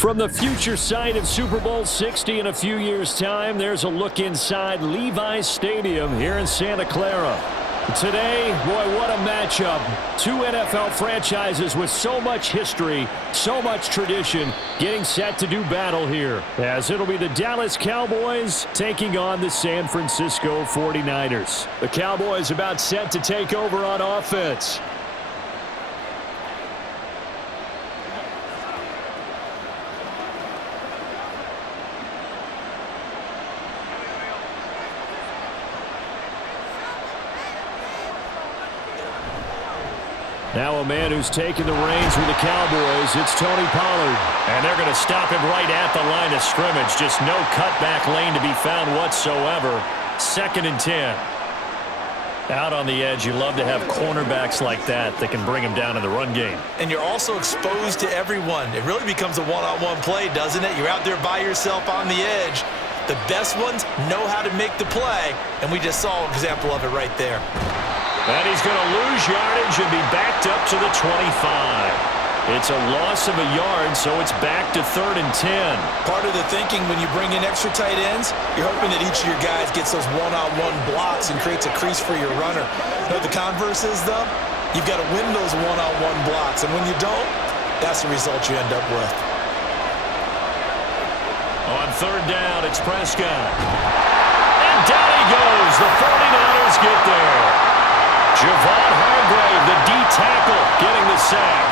From the future site of Super Bowl 60 in a few years' time, there's a look inside Levi's Stadium here in Santa Clara. Today, boy, what a matchup. Two NFL franchises with so much history, so much tradition, getting set to do battle here, as it'll be the Dallas Cowboys taking on the San Francisco 49ers. The Cowboys about set to take over on offense. Now a man who's taken the reins with the Cowboys, it's Tony Pollard. And they're going to stop him right at the line of scrimmage. Just no cutback lane to be found whatsoever. 2nd and 10. Out on the edge, you love to have cornerbacks like that can bring him down in the run game. And you're also exposed to everyone. It really becomes a one-on-one play, doesn't it? You're out there by yourself on the edge. The best ones know how to make the play, and we just saw an example of it right there. And he's going to lose yardage and be backed up to the 25. It's a loss of a yard, so it's back to 3rd and 10. Part of the thinking when you bring in extra tight ends, you're hoping that each of your guys gets those one-on-one blocks and creates a crease for your runner. You know, the converse is, though, you've got to win those one-on-one blocks, and when you don't, that's the result you end up with. On 3rd down, it's Prescott. And down he goes. The 49ers get there. Javon Hargrave, the D-tackle, getting the sack.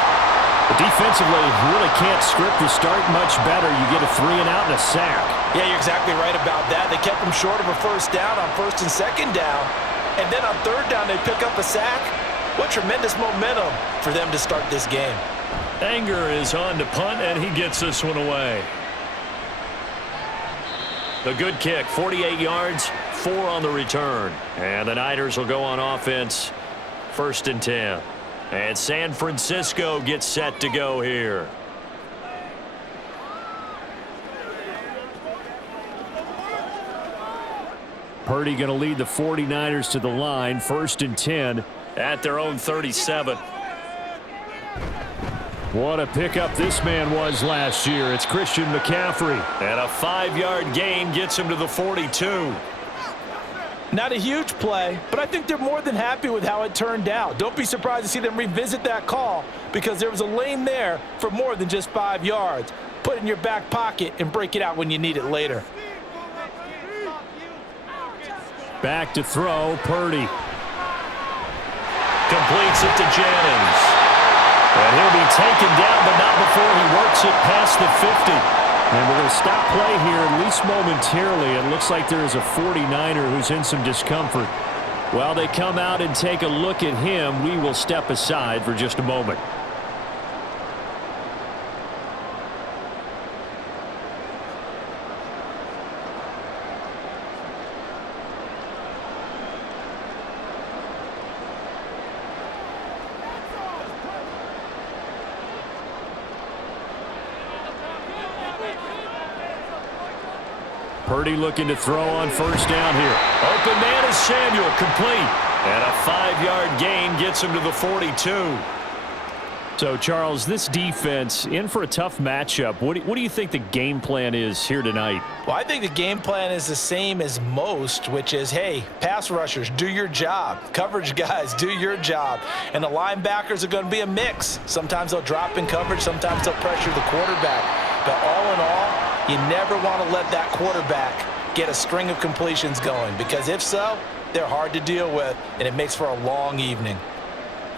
But defensively, you really can't script the start much better. You get a 3-and-out and a sack. Yeah, you're exactly right about that. They kept them short of a 1st down on 1st and 2nd down. And then on 3rd down, they pick up a sack. What tremendous momentum for them to start this game. Anger is on to punt, and he gets this one away. The good kick, 48 yards, 4 on the return. And the Niners will go on offense, 1st and 10. And San Francisco gets set to go here. Purdy going to lead the 49ers to the line, 1st and 10 at their own 37. What a pickup this man was last year. It's Christian McCaffrey. And a 5-yard gain gets him to the 42. Not a huge play, but I think they're more than happy with how it turned out. Don't be surprised to see them revisit that call because there was a lane there for more than just 5 yards. Put it in your back pocket and break it out when you need it later. Back to throw, Purdy. Completes it to Jennings. And he'll be taken down, but not before he works it past the 50. And we're going to stop play here, at least momentarily. It looks like there is a 49er who's in some discomfort. While they come out and take a look at him, we will step aside for just a moment. Purdy looking to throw on 1st down here. Open man is Samuel, complete. And a 5-yard gain gets him to the 42. So, Charles, this defense in for a tough matchup. What do you think the game plan is here tonight? Well, I think the game plan is the same as most, which is, hey, pass rushers, do your job. Coverage guys, do your job. And the linebackers are going to be a mix. Sometimes they'll drop in coverage. Sometimes they'll pressure the quarterback. But all in all, you never want to let that quarterback get a string of completions going because if so, they're hard to deal with, and it makes for a long evening.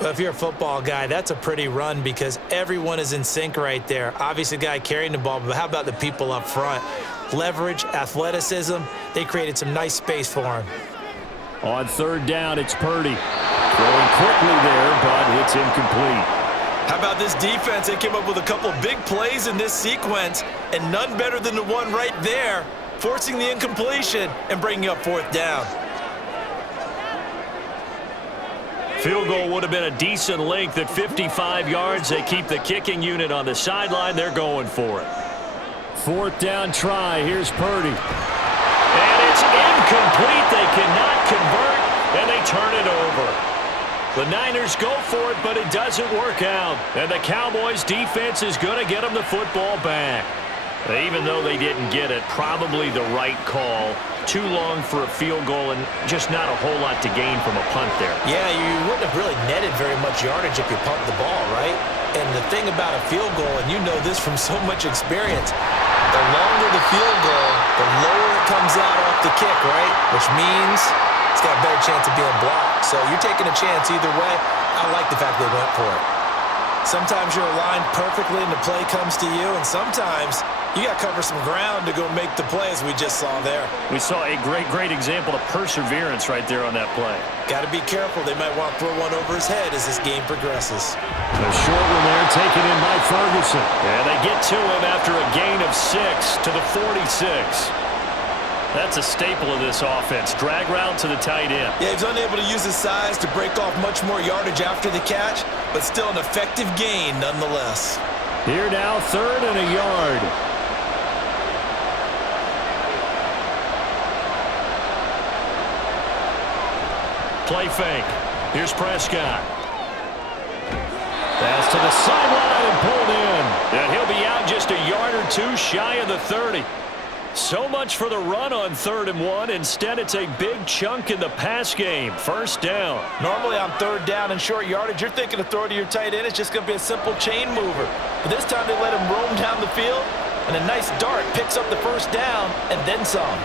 Well, if you're a football guy, that's a pretty run because everyone is in sync right there. Obviously, the guy carrying the ball, but how about the people up front? Leverage, athleticism, they created some nice space for him. On 3rd down, it's Purdy. Throwing quickly there, but it's incomplete. How about this defense? They came up with a couple big plays in this sequence, and none better than the one right there, forcing the incompletion and bringing up 4th down. Field goal would have been a decent length at 55 yards. They keep the kicking unit on the sideline. They're going for it. 4th down try. Here's Purdy. And it's incomplete. They cannot convert, and they turn it over. The Niners go for it, but it doesn't work out. And the Cowboys defense is going to get them the football back. Even though they didn't get it, probably the right call. Too long for a field goal and just not a whole lot to gain from a punt there. Yeah, you wouldn't have really netted very much yardage if you pumped the ball, right? And the thing about a field goal, and you know this from so much experience, the longer the field goal, the lower it comes out off the kick, right? Which means it's got a better chance of being blocked. So you're taking a chance either way. I like the fact they went for it. Sometimes you're aligned perfectly and the play comes to you, and sometimes you got to cover some ground to go make the play, as we just saw there. We saw a great example of perseverance right there on that play. Got to be careful. They might want to throw one over his head as this game progresses. A short one there taken in by Ferguson. And they get to him after a gain of 6 to the 46. That's a staple of this offense. Drag route to the tight end. Yeah, he's unable to use his size to break off much more yardage after the catch, but still an effective gain nonetheless. Here now, 3rd and a yard. Play fake. Here's Prescott. Pass to the sideline and pulled in. And he'll be out just a yard or two shy of the 30. So much for the run on 3rd and 1. Instead, it's a big chunk in the pass game. 1st down. Normally on 3rd down and short yardage, you're thinking to throw to your tight end. It's just going to be a simple chain mover. But this time they let him roam down the field, and a nice dart picks up the 1st down and then some.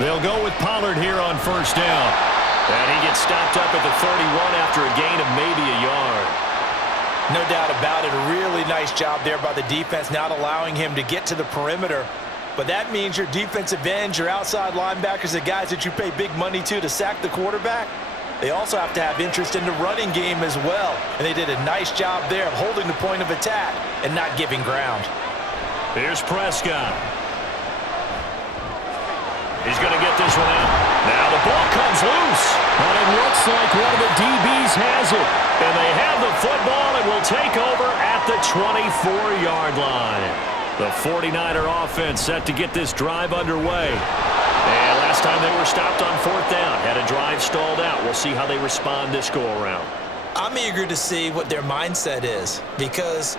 They'll go with Pollard here on 1st down. And he gets stopped up at the 31 after a gain of maybe a yard. No doubt about it. A really nice job there by the defense, not allowing him to get to the perimeter. But that means your defensive ends, your outside linebackers, the guys that you pay big money to sack the quarterback, they also have to have interest in the running game as well. And they did a nice job there of holding the point of attack and not giving ground. Here's Prescott. He's going to get this one out. Now the ball comes loose. And it looks like one of the DBs has it. And they have the football and will take over at the 24-yard line. The 49er offense set to get this drive underway. And last time they were stopped on 4th down. Had a drive stalled out. We'll see how they respond this go-around. I'm eager to see what their mindset is, because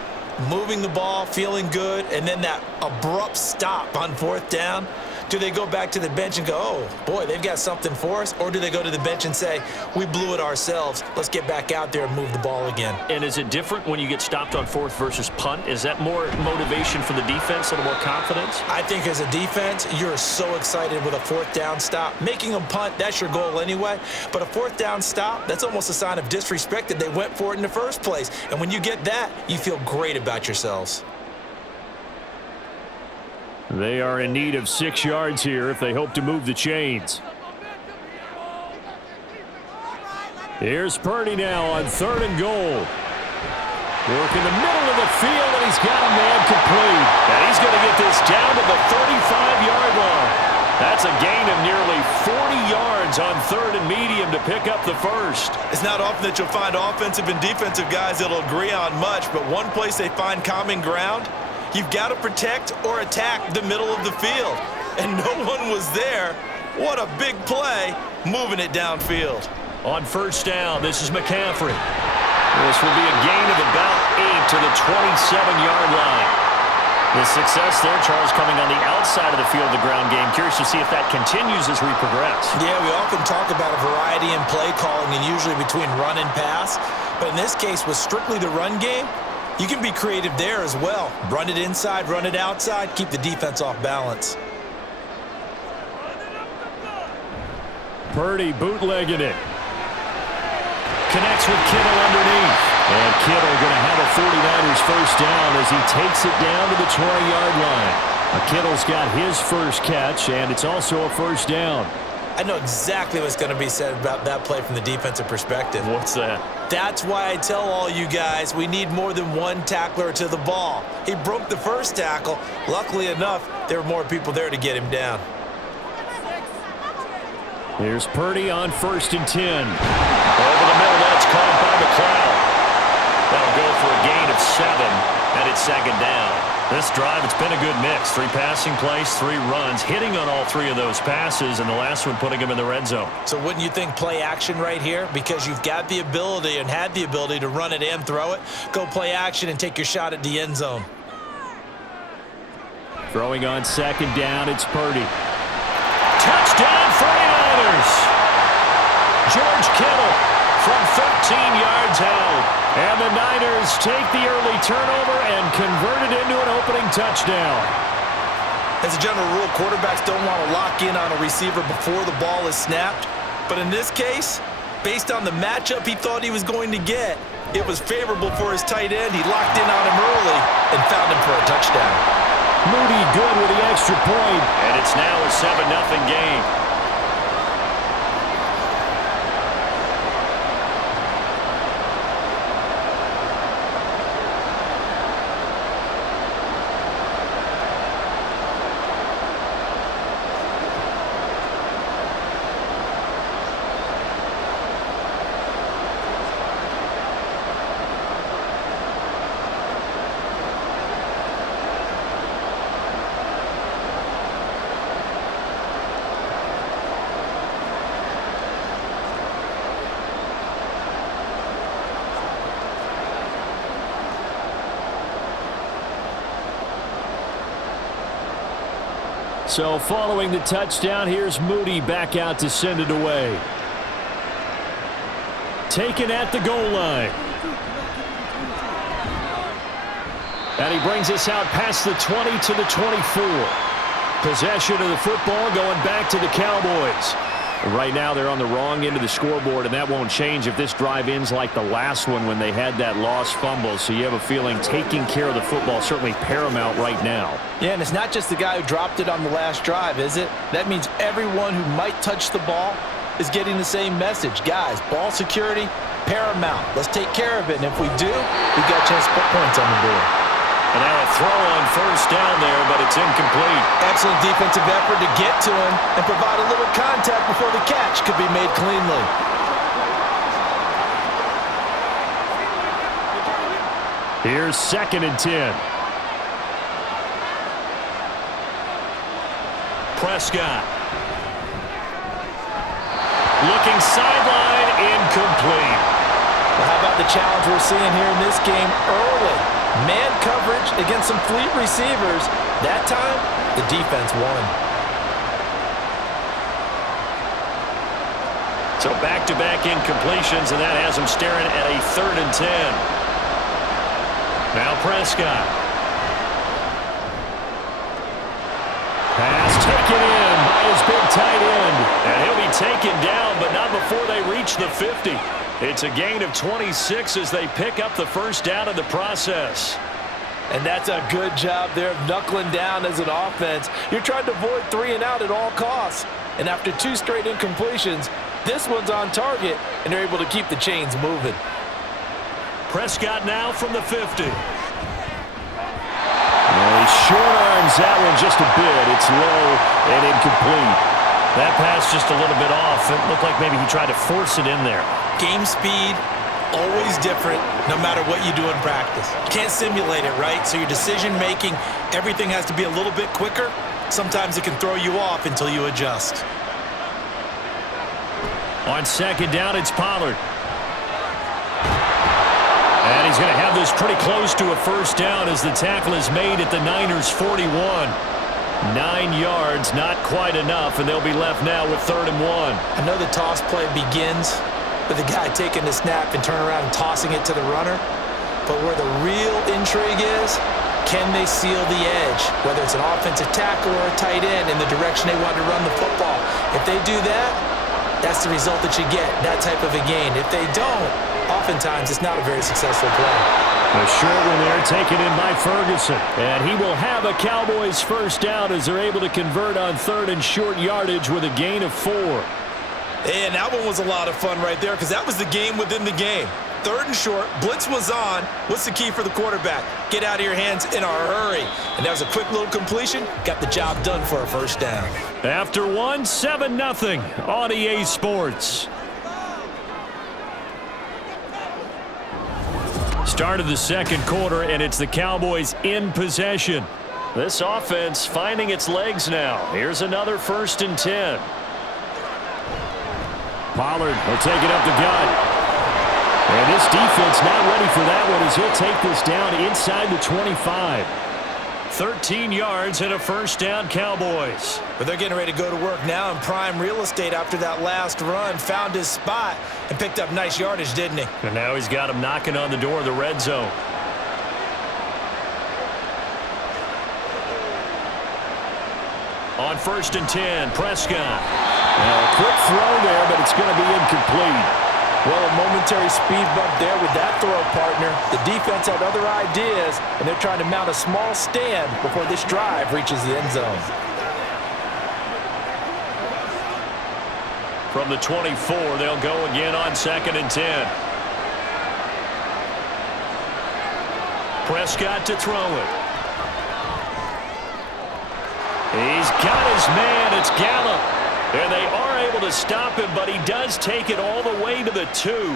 moving the ball, feeling good, and then that abrupt stop on 4th down, do they go back to the bench and go, oh, boy, they've got something for us? Or do they go to the bench and say, we blew it ourselves, let's get back out there and move the ball again? And is it different when you get stopped on 4th versus punt? Is that more motivation for the defense, a little more confidence? I think as a defense, you're so excited with a 4th down stop. Making them punt, that's your goal anyway. But a 4th down stop, that's almost a sign of disrespect that they went for it in the first place. And when you get that, you feel great about yourselves. They are in need of 6 yards here if they hope to move the chains. Here's Purdy now on 3rd and goal. Work in the middle of the field, and he's got a man complete. And he's going to get this down to the 35-yard line. That's a gain of nearly 40 yards on 3rd and medium to pick up the 1st. It's not often that you'll find offensive and defensive guys that'll agree on much, but one place they find common ground, you've got to protect or attack the middle of the field. And no one was there. What a big play, moving it downfield. On 1st down, this is McCaffrey. This will be a gain of about 8 to the 27-yard line. The success there, Charles, coming on the outside of the field of the ground game. Curious to see if that continues as we progress. Yeah, we often talk about a variety in play calling and usually between run and pass. But in this case, with strictly the run game, you can be creative there as well. Run it inside, run it outside, keep the defense off balance. Purdy bootlegging it. Connects with Kittle underneath. And Kittle going to have a 49ers 1st down as he takes it down to the 20-yard line. Kittle's got his first catch, and it's also a 1st down. I know exactly what's going to be said about that play from the defensive perspective. What's that? That's why I tell all you guys we need more than one tackler to the ball. He broke the first tackle. Luckily enough, there were more people there to get him down. Here's Purdy on 1st and 10. Over the middle, that's caught by McLeod. That'll go for a gain of 7, and it's 2nd down. This drive, it's been a good mix. 3 passing plays, 3 runs, hitting on all 3 of those passes, and the last one putting him in the red zone. So wouldn't you think play action right here? Because you've got the ability and had the ability to run it and throw it. Go play action and take your shot at the end zone. Throwing on 2nd down, it's Purdy. Touchdown 49ers! George Kittle from 13 yards out. And the Niners take the early turnover and convert it into an opening touchdown. As a general rule, quarterbacks don't want to lock in on a receiver before the ball is snapped. But in this case, based on the matchup he thought he was going to get, it was favorable for his tight end. He locked in on him early and found him for a touchdown. Moody good with the extra point. And it's now a 7-0 game. So following the touchdown, here's Moody back out to send it away. Taken at the goal line. And he brings us out past the 20 to the 24. Possession of the football going back to the Cowboys. Right now they're on the wrong end of the scoreboard, and that won't change if this drive ends like the last one when they had that lost fumble. So you have a feeling taking care of the football is certainly paramount right now. Yeah, and it's not just the guy who dropped it on the last drive, is it? That means everyone who might touch the ball is getting the same message. Guys, ball security, paramount. Let's take care of it, and if we do, we've got a chance to put points on the board. And now a throw on 1st down there, but it's incomplete. Excellent defensive effort to get to him and provide a little contact before the catch could be made cleanly. Here's 2nd and 10. Prescott. Looking sideline, incomplete. Well, how about the challenge we're seeing here in this game early? Man coverage against some fleet receivers. That time, the defense won. So back-to-back incompletions, and that has him staring at a 3rd and 10. Now Prescott. Pass taken in by his big tight end. And he'll be taken down, but not before they reach the 50. It's a gain of 26 as they pick up the 1st down in the process. And that's a good job there of knuckling down as an offense. You're trying to avoid 3 and out at all costs. And after 2 straight incompletions, this one's on target, and they're able to keep the chains moving. Prescott now from the 50. Well, he short arms that one just a bit. It's low and incomplete. That pass just a little bit off. It looked like maybe he tried to force it in there. Game speed, always different, no matter what you do in practice. You can't simulate it, right? So your decision-making, everything has to be a little bit quicker. Sometimes it can throw you off until you adjust. On 2nd down, it's Pollard. And he's going to have this pretty close to a 1st down as the tackle is made at the Niners' 41. 9 yards, not quite enough, and they'll be left now with 3rd and 1. I know the toss play begins with the guy taking the snap and turning around and tossing it to the runner. But where the real intrigue is, can they seal the edge, whether it's an offensive tackle or a tight end, in the direction they want to run the football? If they do that, that's the result that you get, that type of a gain. If they don't, oftentimes it's not a very successful play. A short one there taken in by Ferguson. And he will have a Cowboys 1st down as they're able to convert on 3rd and short yardage with a gain of 4. And that one was a lot of fun right there because that was the game within the game. 3rd and short, blitz was on. What's the key for the quarterback? Get out of your hands in a hurry. And that was a quick little completion. Got the job done for a 1st down. After 1, 7-0 on EA Sports. Start of the second quarter, and it's the Cowboys in possession. This offense finding its legs now. Here's another 1st and 10. Pollard will take it up the gut. And this defense not ready for that one as he'll take this down inside the 25. 13 yards and a 1st down, Cowboys. But they're getting ready to go to work now in prime real estate after that last run. Found his spot and picked up nice yardage, didn't he? And now he's got him knocking on the door of the red zone. On 1st and 10, Prescott. Now a quick throw there, but it's going to be incomplete. Well, a momentary speed bump there with that throw, partner. The defense had other ideas, and they're trying to mount a small stand before this drive reaches the end zone. From the 24, they'll go again on 2nd and 10. Prescott to throw it. He's got his man. It's Gallup. And they are able to stop him, but he does take it all the way to the 2.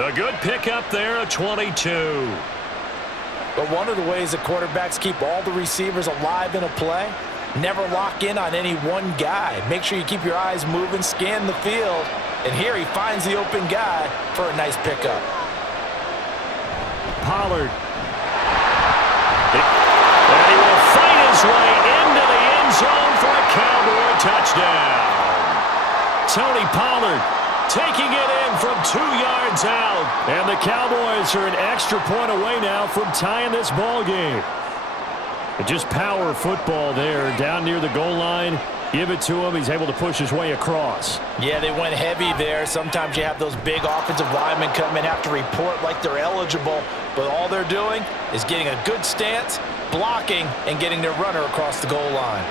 A good pickup there, a 22. But one of the ways the quarterbacks keep all the receivers alive in a play, never lock in on any one guy. Make sure you keep your eyes moving, scan the field. And here he finds the open guy for a nice pickup. Pollard. And he will fight his way into the end zone for a Cowboy touchdown. Tony Pollard taking it in from 2 yards out. And the Cowboys are an extra point away now from tying this ball game. Just power football there down near the goal line. Give it to him. He's able to push his way across. Yeah, they went heavy there. Sometimes you have those big offensive linemen come in, have to report like they're eligible. But all they're doing is getting a good stance, blocking, and getting their runner across the goal line.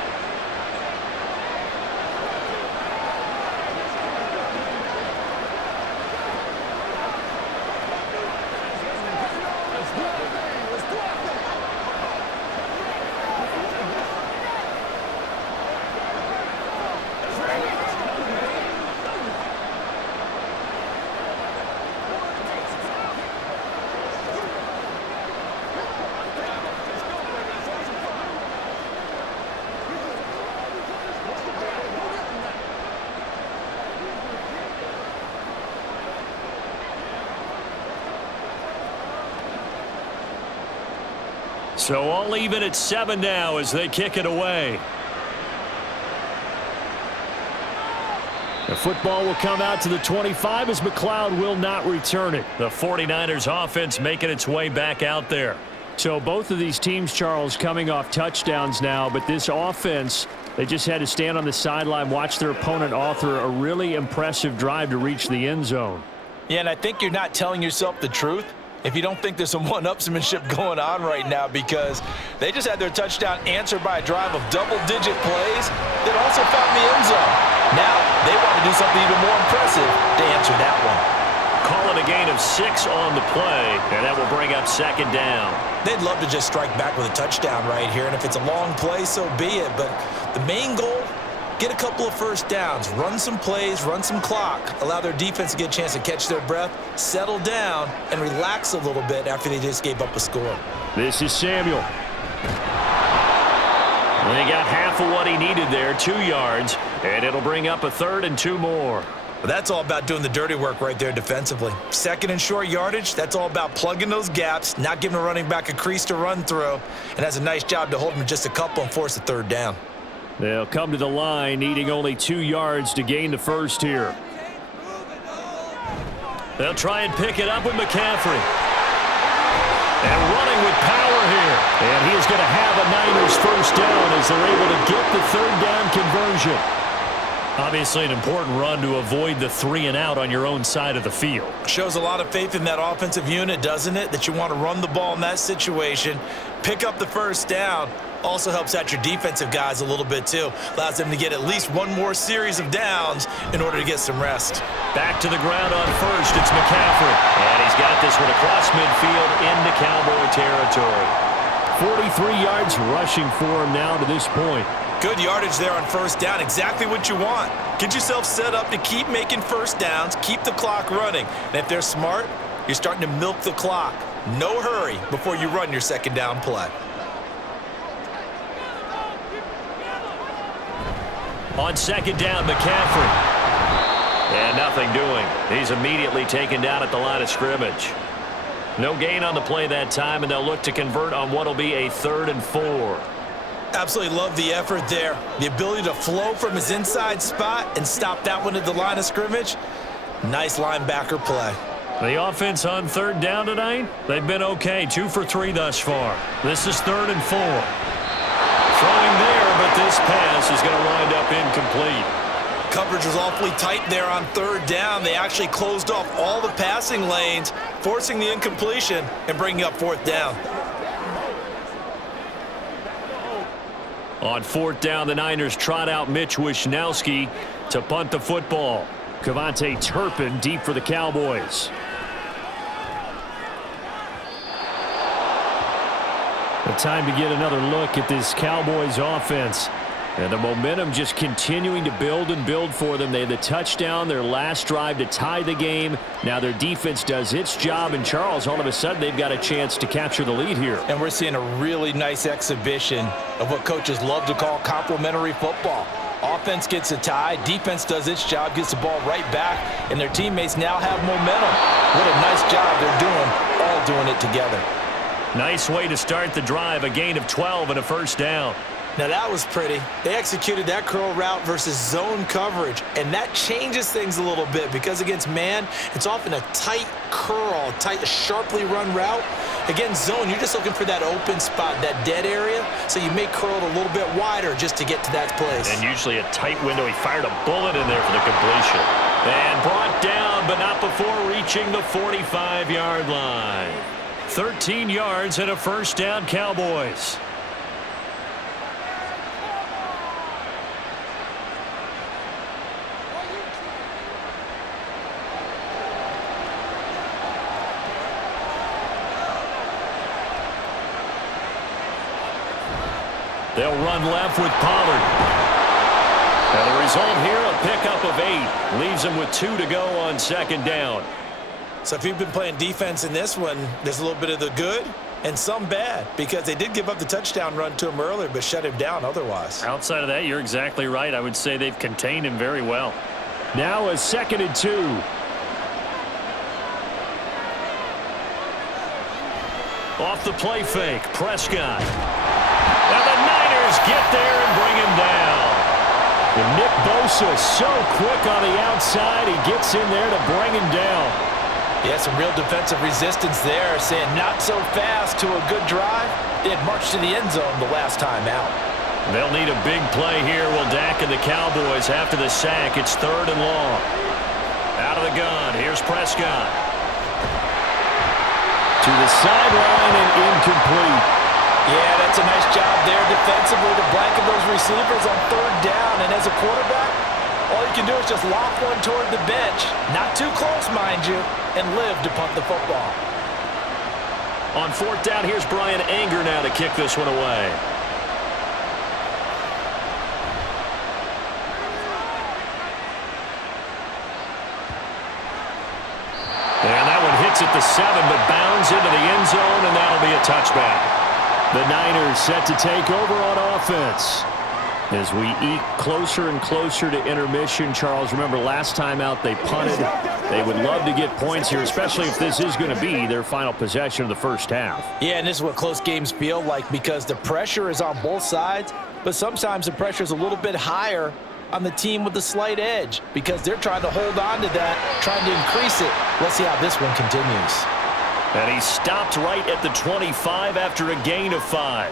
So all even at 7 now as they kick it away. The football will come out to the 25 as McLeod will not return it. The 49ers offense making its way back out there. So both of these teams, Charles, coming off touchdowns now, but this offense, they just had to stand on the sideline, watch their opponent author a really impressive drive to reach the end zone. Yeah, and I think you're not telling yourself the truth if you don't think there's some one-upsmanship going on right now, because they just had their touchdown answered by a drive of double-digit plays that also found the end zone. Now they want to do something even more impressive to answer that one. Call it a gain of 6 on the play, and that will bring up 2nd down. They'd love to just strike back with a touchdown right here, and if it's a long play, so be it. But the main goal, get a couple of first downs, run some plays, run some clock, allow their defense to get a chance to catch their breath, settle down, and relax a little bit after they just gave up a score. This is Samuel. And he got half of what he needed there, 2 yards, and it'll bring up a 3rd and 2 more. Well, that's all about doing the dirty work right there defensively. 2nd and short yardage, that's all about plugging those gaps, not giving a running back a crease to run through, and has a nice job to hold him just a couple and force a 3rd down. They'll come to the line, needing only 2 yards to gain the first here. They'll try and pick it up with McCaffrey. And running with power here. And he is going to have a Niners first down as they're able to get the 3rd down conversion. Obviously an important run to avoid the 3 and out on your own side of the field. Shows a lot of faith in that offensive unit, doesn't it? That you want to run the ball in that situation, pick up the first down. Also helps out your defensive guys a little bit too. Allows them to get at least one more series of downs in order to get some rest. Back to the ground on first, it's McCaffrey. And he's got this one across midfield into Cowboy territory. 43 yards rushing for him now to this point. Good yardage there on first down, exactly what you want. Get yourself set up to keep making first downs, keep the clock running. And if they're smart, you're starting to milk the clock. No hurry before you run your second down play. On second down, McCaffrey. And nothing doing. He's immediately taken down at the line of scrimmage. No gain on the play that time, and they'll look to convert on what will be a 3rd and 4. Absolutely love the effort there. The ability to flow from his inside spot and stop that one at the line of scrimmage. Nice linebacker play. The offense on 3rd down tonight, they've been okay. 2 for 3 thus far. This is 3rd and 4. Throwing there, but this pass is going to wind up incomplete. Coverage was awfully tight there on 3rd down. They actually closed off all the passing lanes, forcing the incompletion and bringing up 4th down. On 4th down, the Niners trot out Mitch Wishnowski to punt the football. Kevontae Turpin deep for the Cowboys. The time to get another look at this Cowboys offense. And the momentum just continuing to build and build for them. They had the touchdown, their last drive to tie the game. Now their defense does its job, and Charles, all of a sudden, they've got a chance to capture the lead here. And we're seeing a really nice exhibition of what coaches love to call complementary football. Offense gets a tie, defense does its job, gets the ball right back, and their teammates now have momentum. What a nice job they're doing, all doing it together. Nice way to start the drive, a gain of 12 and a 1st down. Now that was pretty. They executed that curl route versus zone coverage, and that changes things a little bit because against man, it's often a tight curl, tight, sharply run route. Against zone, you're just looking for that open spot, that dead area, so you may curl it a little bit wider just to get to that place. And usually a tight window. He fired a bullet in there for the completion. And brought down, but not before reaching the 45-yard line. 13 yards and a 1st down, Cowboys. They'll run left with Pollard. And the result here, a pickup of 8. Leaves them with 2 to go on 2nd down. So if you've been playing defense in this one, there's a little bit of the good and some bad because they did give up the touchdown run to him earlier but shut him down otherwise. Outside of that, you're exactly right. I would say they've contained him very well. Now a 2nd and 2. Off the play fake, Prescott. And the Niners get there and bring him down. And Nick Bosa so quick on the outside. He gets in there to bring him down. Yeah, some real defensive resistance there, saying not so fast to a good drive. They had marched to the end zone the last time out. They'll need a big play here. Will Dak and the Cowboys after the sack. It's 3rd and long. Out of the gun. Here's Prescott. To the sideline and incomplete. Yeah, that's a nice job there defensively to blanket those receivers on 3rd down. And as a quarterback, all you can do is just lock one toward the bench. Not too close, mind you, and live to punt the football. On 4th down, here's Brian Anger now to kick this one away. And that one hits at the 7, but bounds into the end zone, and that'll be a touchback. The Niners set to take over on offense. As we eke closer and closer to intermission, Charles, remember last time out they punted. They would love to get points here, especially if this is going to be their final possession of the 1st half. Yeah, and this is what close games feel like because the pressure is on both sides, but sometimes the pressure is a little bit higher on the team with the slight edge because they're trying to hold on to that, trying to increase it. Let's see how this one continues. And he stopped right at the 25 after a gain of 5.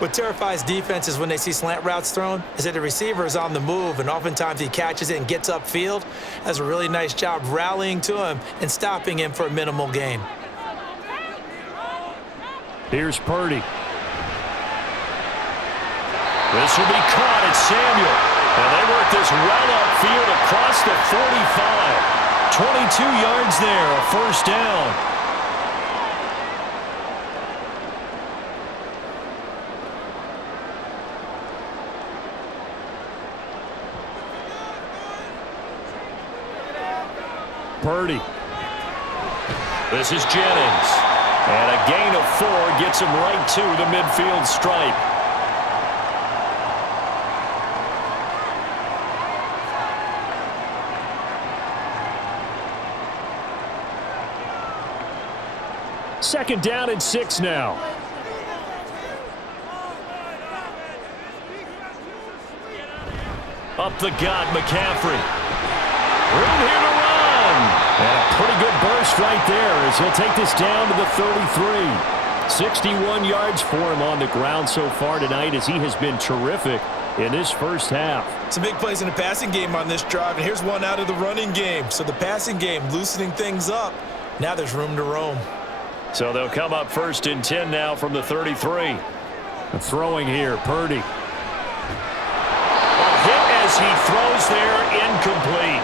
What terrifies defenses when they see slant routes thrown is that the receiver is on the move, and oftentimes he catches it and gets upfield. Does a really nice job rallying to him and stopping him for a minimal gain. Here's Purdy. This will be caught at Samuel. And they work this well upfield across the 45. 22 yards there, a 1st down. Purdy. This is Jennings. And a gain of 4 gets him right to the midfield stripe. Second down and 6 now. Up the gut, McCaffrey. Room here to run. And a pretty good burst right there as he'll take this down to the 33. 61 yards for him on the ground so far tonight as he has been terrific in this first half. Some big plays in the passing game on this drive, and here's one out of the running game. So the passing game loosening things up. Now there's room to roam. So they'll come up 1st and 10 now from the 33. Throwing here, Purdy. A hit as he throws there, incomplete.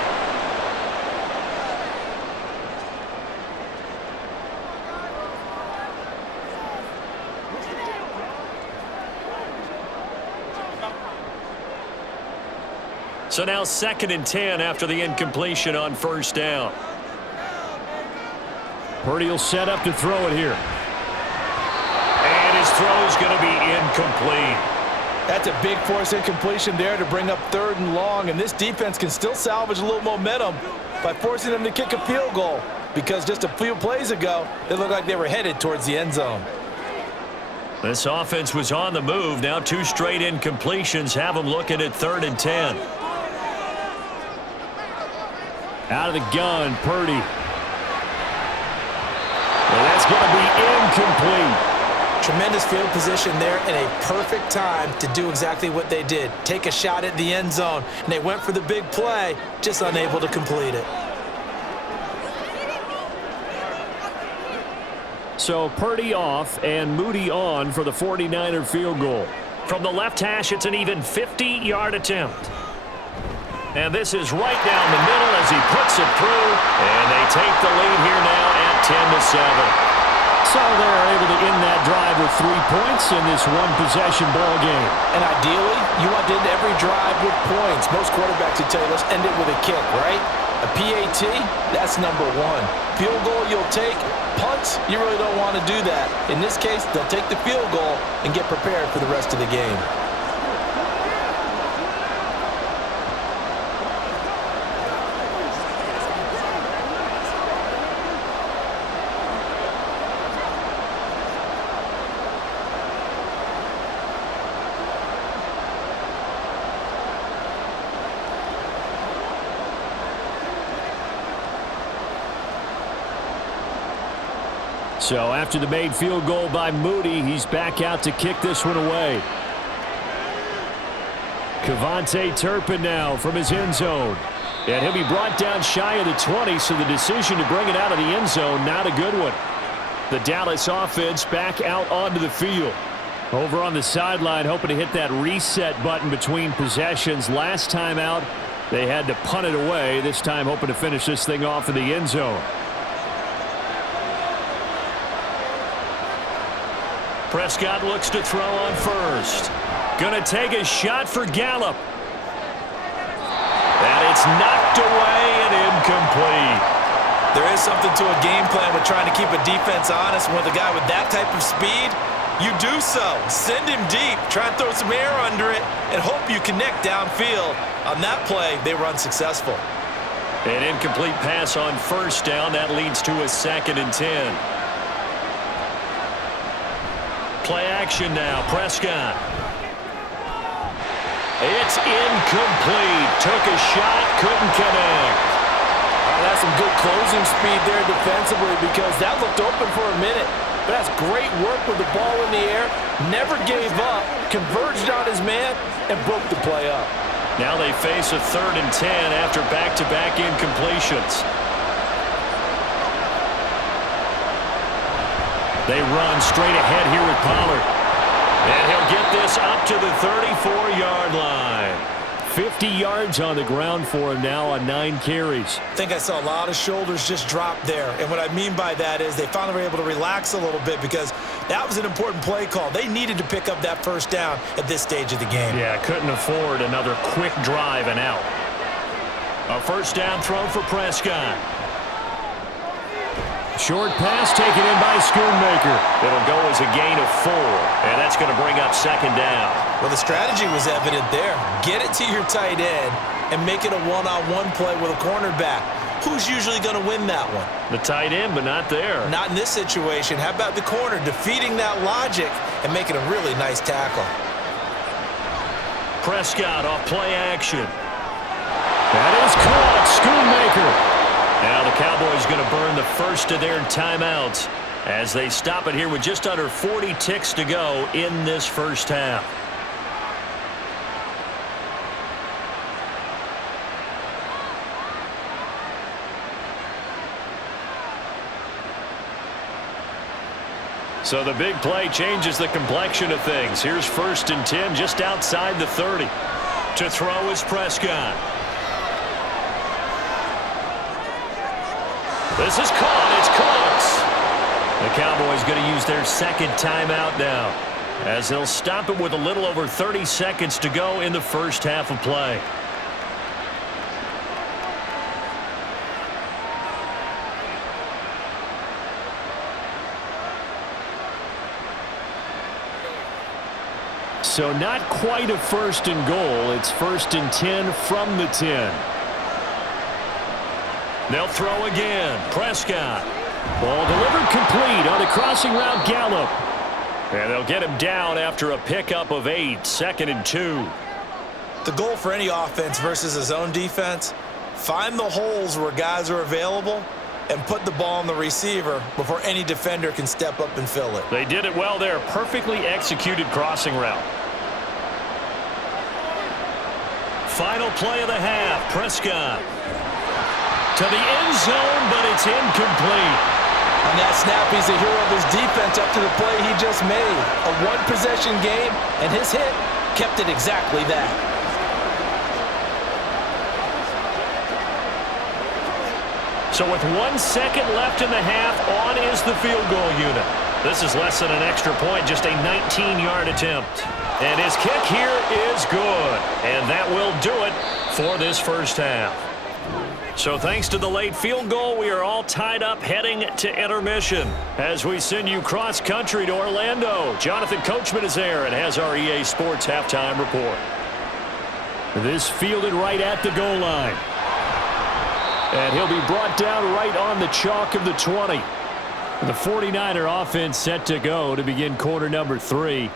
So now 2nd and 10 after the incompletion on 1st down. Purdy will set up to throw it here. And his throw is going to be incomplete. That's a big force incompletion there to bring up 3rd and long, and this defense can still salvage a little momentum by forcing them to kick a field goal, because just a few plays ago, it looked like they were headed towards the end zone. This offense was on the move. Now 2 straight incompletions have them looking at 3rd and 10. Out of the gun, Purdy. Well, that's going to be incomplete. Tremendous field position there and a perfect time to do exactly what they did. Take a shot at the end zone, and they went for the big play, just unable to complete it. So Purdy off and Moody on for the 49er field goal. From the left hash, it's an even 50-yard attempt. And this is right down the middle as he puts it through. And they take the lead here now at 10-7. So they're able to end that drive with 3 points in this one-possession ball game. And ideally, you want to end every drive with points. Most quarterbacks would tell you, let's end it with a kick, right? A PAT, that's number 1. Field goal you'll take. Punts, you really don't want to do that. In this case, they'll take the field goal and get prepared for the rest of the game. So after the made field goal by Moody, he's back out to kick this one away. Kevontae Turpin now from his end zone. And he'll be brought down shy of the 20, so the decision to bring it out of the end zone, not a good one. The Dallas offense back out onto the field. Over on the sideline, hoping to hit that reset button between possessions. Last time out, they had to punt it away. This time hoping to finish this thing off in the end zone. Prescott looks to throw on first. Gonna take a shot for Gallup. And it's knocked away and incomplete. There is something to a game plan with trying to keep a defense honest. With a guy with that type of speed, you do so. Send him deep, try and throw some air under it, and hope you connect downfield. On that play, they were unsuccessful. An incomplete pass on first down. That leads to a 2nd and 10. Play action now, Prescott. It's incomplete. Took a shot, couldn't connect. That's some good closing speed there defensively, because that looked open for a minute. But that's great work with the ball in the air. Never gave up, converged on his man, and broke the play up. Now they face a 3rd and 10 after back-to-back incompletions. They run straight ahead here with Pollard. And he'll get this up to the 34-yard line. 50 yards on the ground for him now on 9 carries. I think I saw a lot of shoulders just drop there. And what I mean by that is they finally were able to relax a little bit, because that was an important play call. They needed to pick up that first down at this stage of the game. Yeah, couldn't afford another quick drive and out. A first down throw for Prescott. Short pass taken in by Schoonmaker. It'll go as a gain of 4, and that's going to bring up second down. Well, the strategy was evident there. Get it to your tight end and make it a one-on-one play with a cornerback. Who's usually going to win that one? The tight end, but not there. Not in this situation. How about the corner defeating that logic and making a really nice tackle? Prescott off play action. That is caught. Schoonmaker. Now the Cowboys going to burn the first of their timeouts as they stop it here with just under 40 ticks to go in this first half. So the big play changes the complexion of things. Here's 1st and 10 just outside the 30. To throw is Prescott. This is caught. It's Cooks. The Cowboys going to use their second timeout now as they'll stop it with a little over 30 seconds to go in the first half of play. So not quite a 1st and goal. It's 1st and 10 from the 10. They'll throw again. Prescott. Ball delivered complete on the crossing route Gallup. And they'll get him down after a pickup of 8. 2nd and 2. The goal for any offense versus a zone defense, find the holes where guys are available and put the ball on the receiver before any defender can step up and fill it. They did it well there. Perfectly executed crossing route. Final play of the half. Prescott. To the end zone, but it's incomplete. On that snap, he's a hero of his defense up to the play he just made. A one-possession game, and his hit kept it exactly that. So with 1 second left in the half, on is the field goal unit. This is less than an extra point, just a 19-yard attempt. And his kick here is good. And that will do it for this first half. So thanks to the late field goal, we are all tied up heading to intermission. As we send you cross-country to Orlando, Jonathan Coachman is there and has our EA Sports halftime report. This fielded right at the goal line. And he'll be brought down right on the chalk of the 20. The 49er offense set to go to begin quarter number 3.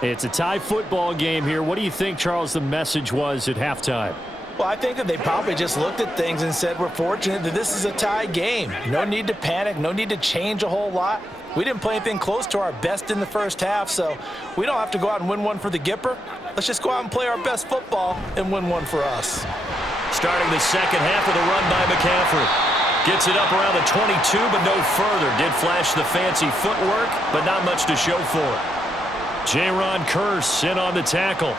It's a tie football game here. What do you think, Charles, the message was at halftime? Well, I think that they probably just looked at things and said, we're fortunate that this is a tie game. No need to panic. No need to change a whole lot. We didn't play anything close to our best in the first half, so we don't have to go out and win one for the Gipper. Let's just go out and play our best football and win one for us. Starting the second half with a run by McCaffrey. Gets it up around the 22, but no further. Did flash the fancy footwork, but not much to show for it. Jaron Kearse in on the tackle.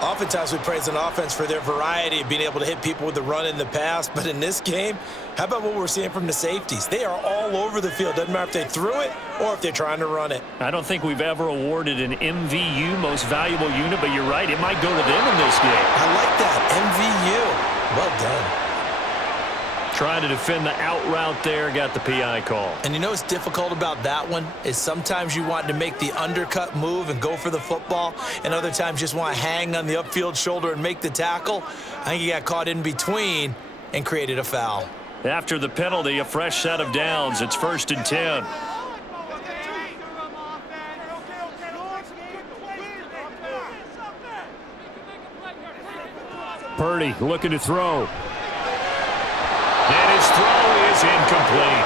Oftentimes we praise an offense for their variety of being able to hit people with the run in the pass, but in this game, how about what we're seeing from the safeties? They are all over the field. Doesn't matter if they threw it or if they're trying to run it. I don't think we've ever awarded an MVU, most valuable unit, but you're right, it might go to them in this game. I like that, MVU. Well done. Trying to defend the out route there, got the PI call. And you know what's difficult about that one is sometimes you want to make the undercut move and go for the football, and other times just want to hang on the upfield shoulder and make the tackle. I think he got caught in between and created a foul. After the penalty, a fresh set of downs. It's 1st and 10. Purdy looking to throw. And his throw is incomplete.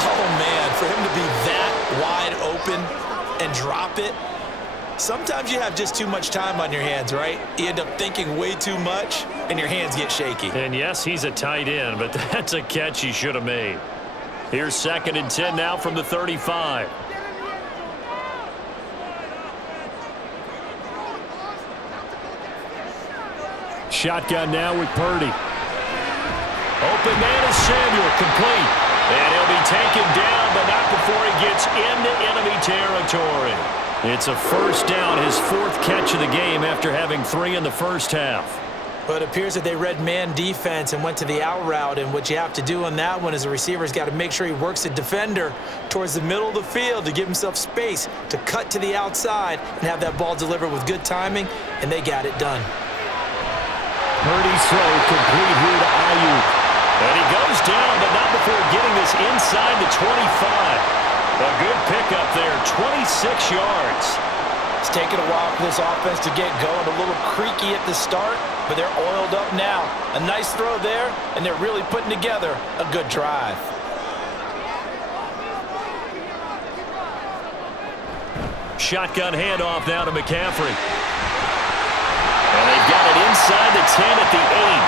Oh, man, for him to be that wide open and drop it, sometimes you have just too much time on your hands, right? You end up thinking way too much, and your hands get shaky. And, yes, he's a tight end, but that's a catch he should have made. Here's 2nd and 10 now from the 35. Shotgun now with Purdy. Open man is Samuel, complete. And he'll be taken down, but not before he gets into enemy territory. It's a first down, his 4th catch of the game after having 3 in the first half. Well, it appears that they read man defense and went to the out route, and what you have to do on that one is the receiver's got to make sure he works the defender towards the middle of the field to give himself space to cut to the outside and have that ball delivered with good timing, and they got it done. Purdy's throw complete here to Ayuk. And he goes down, but not before getting this inside the 25. A good pickup there, 26 yards. It's taken a while for this offense to get going, a little creaky at the start, but they're oiled up now. A nice throw there, and they're really putting together a good drive. Shotgun handoff now to McCaffrey. And they've got it inside the 10 at the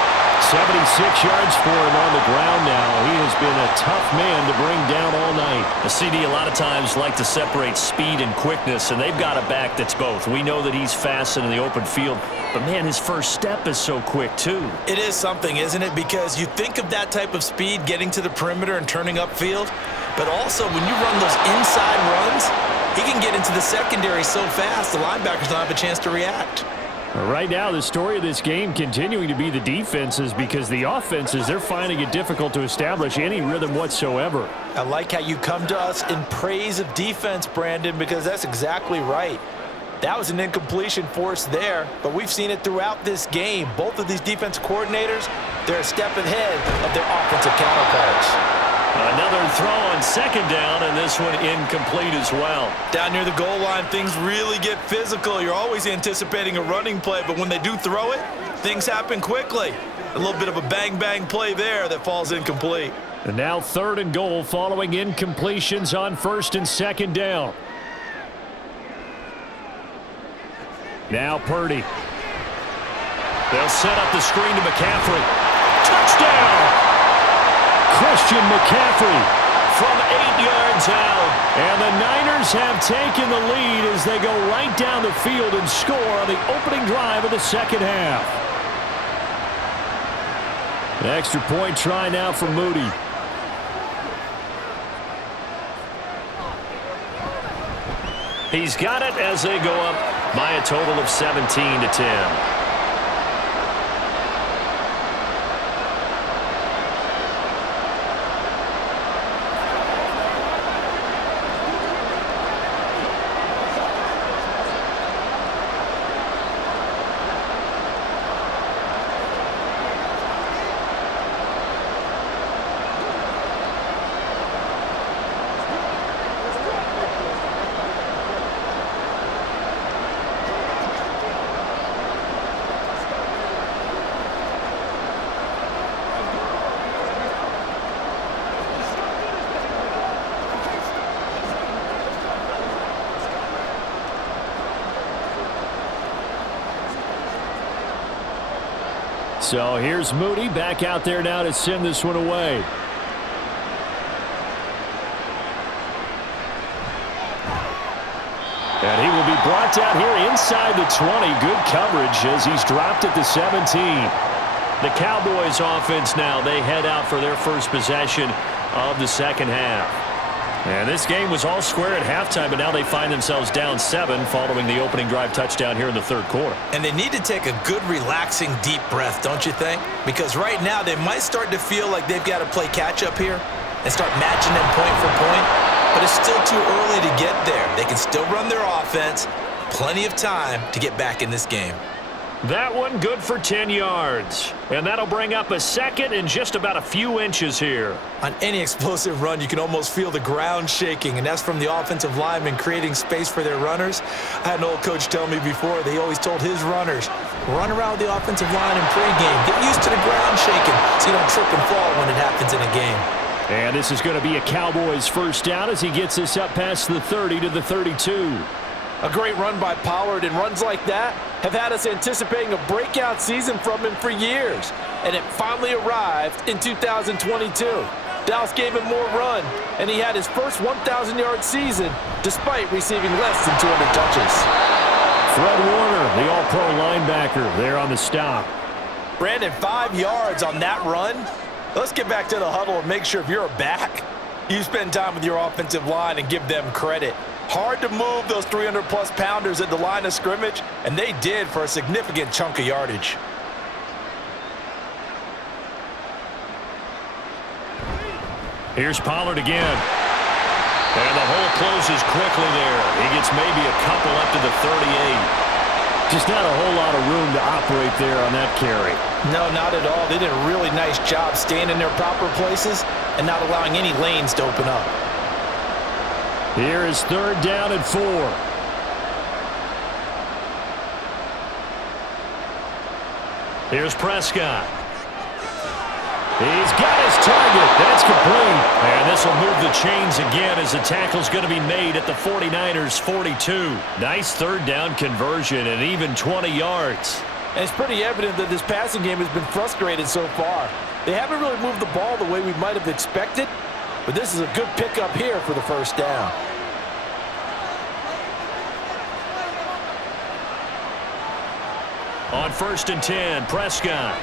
8. 76 yards for him on the ground now. He has been a tough man to bring down all night. The CD a lot of times like to separate speed and quickness, and they've got a back that's both. We know that he's fast in the open field, but man, his first step is so quick too. It is something, isn't it? Because you think of that type of speed getting to the perimeter and turning upfield, but also when you run those inside runs, he can get into the secondary so fast the linebackers don't have a chance to react. Right now, the story of this game continuing to be the defenses, because the offenses, they're finding it difficult to establish any rhythm whatsoever. I like how you come to us in praise of defense, Brandon, because that's exactly right. That was an incompletion forced there, but we've seen it throughout this game. Both of these defense coordinators, they're a step ahead of their offensive counterparts. Another throw on second down, and this one incomplete as well. Down near the goal line, things really get physical. You're always anticipating a running play, but when they do throw it, things happen quickly. A little bit of a bang-bang play there that falls incomplete. And now 3rd and goal following incompletions on 1st and 2nd down. Now Purdy. They'll set up the screen to McCaffrey. Touchdown! Christian McCaffrey from 8 yards out. And the Niners have taken the lead as they go right down the field and score on the opening drive of the second half. An extra point try now for Moody. He's got it as they go up by a total of 17-10. So here's Moody back out there now to send this one away. And he will be brought down here inside the 20. Good coverage as he's dropped at the 17. The Cowboys offense now, they head out for their first possession of the second half. And this game was all square at halftime, but now they find themselves down 7 following the opening drive touchdown here in the 3rd quarter. And they need to take a good, relaxing, deep breath, don't you think? Because right now they might start to feel like they've got to play catch-up here and start matching them point for point. But it's still too early to get there. They can still run their offense. Plenty of time to get back in this game. That one good for 10 yards. And that'll bring up a second and just about a few inches here. On any explosive run, you can almost feel the ground shaking, and that's from the offensive linemen creating space for their runners. I had an old coach tell me before that he always told his runners, run around the offensive line in pregame. Get used to the ground shaking so you don't trip and fall when it happens in a game. And this is going to be a Cowboys first down as he gets this up past the 30 to the 32. A great run by Pollard, and runs like that have had us anticipating a breakout season from him for years. And it finally arrived in 2022. Dallas gave him more run, and he had his first 1,000-yard season despite receiving less than 200 touches. Fred Warner, the all-pro linebacker, there on the stop. Brandon, 5 yards on that run. Let's get back to the huddle and make sure if you're a back, you spend time with your offensive line and give them credit. Hard to move those 300-plus pounders at the line of scrimmage, and they did for a significant chunk of yardage. Here's Pollard again. And the hole closes quickly there. He gets maybe a couple up to the 38. Just not a whole lot of room to operate there on that carry. No, not at all. They did a really nice job staying in their proper places and not allowing any lanes to open up. Here is 3rd down and 4. Here's Prescott. He's got his target. That's complete. And this will move the chains again as the tackle's going to be made at the 49ers' 42. Nice 3rd down conversion and even 20 yards. And it's pretty evident that this passing game has been frustrated so far. They haven't really moved the ball the way we might have expected, but this is a good pickup here for the 1st down. On 1st and 10, Prescott.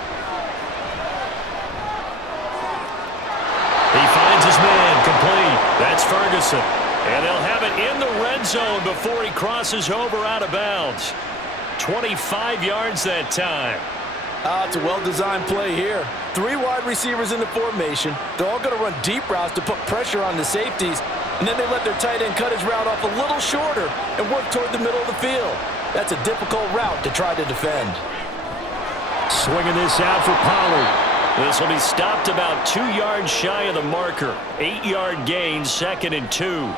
He finds his man, complete. That's Ferguson. And they'll have it in the red zone before he crosses over out of bounds. 25 yards that time. It's a well-designed play here. 3 wide receivers in the formation. They're all going to run deep routes to put pressure on the safeties, and then they let their tight end cut his route off a little shorter and work toward the middle of the field. That's a difficult route to try to defend. Swinging this out for Pollard. This will be stopped about 2 yards shy of the marker. 8-yard gain, 2nd and 2.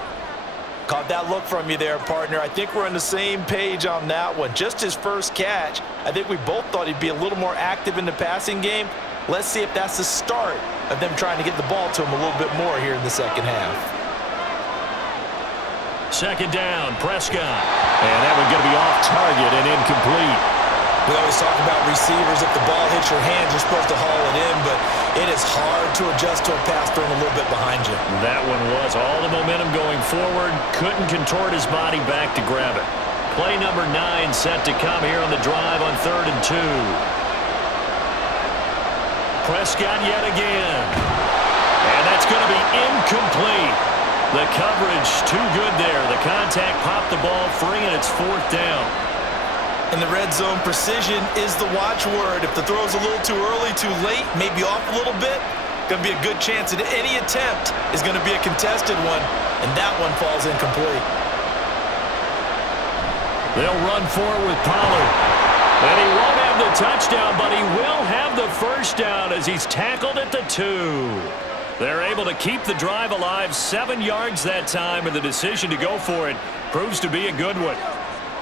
Caught that look from you there, partner. I think we're on the same page on that one. Just his first catch. I think we both thought he'd be a little more active in the passing game. Let's see if that's the start of them trying to get the ball to him a little bit more here in the 2nd half. 2nd down, Prescott. And that one going to be off target and incomplete. We always talk about receivers. If the ball hits your hands, you're supposed to haul it in, but it is hard to adjust to a pass thrown a little bit behind you. That one was all the momentum going forward. Couldn't contort his body back to grab it. Play number 9 set to come here on the drive on 3rd and 2. Prescott yet again. And that's going to be incomplete. The coverage too good there. The contact popped the ball free, and it's 4th down. In the red zone, precision is the watchword. If the throw's a little too early, too late, maybe off a little bit, going to be a good chance that any attempt is going to be a contested one, and that one falls incomplete. They'll run forward with Pollard. And he won't have the touchdown, but he will have the 1st down as he's tackled at the 2. They're able to keep the drive alive, 7 yards that time, and the decision to go for it proves to be a good one.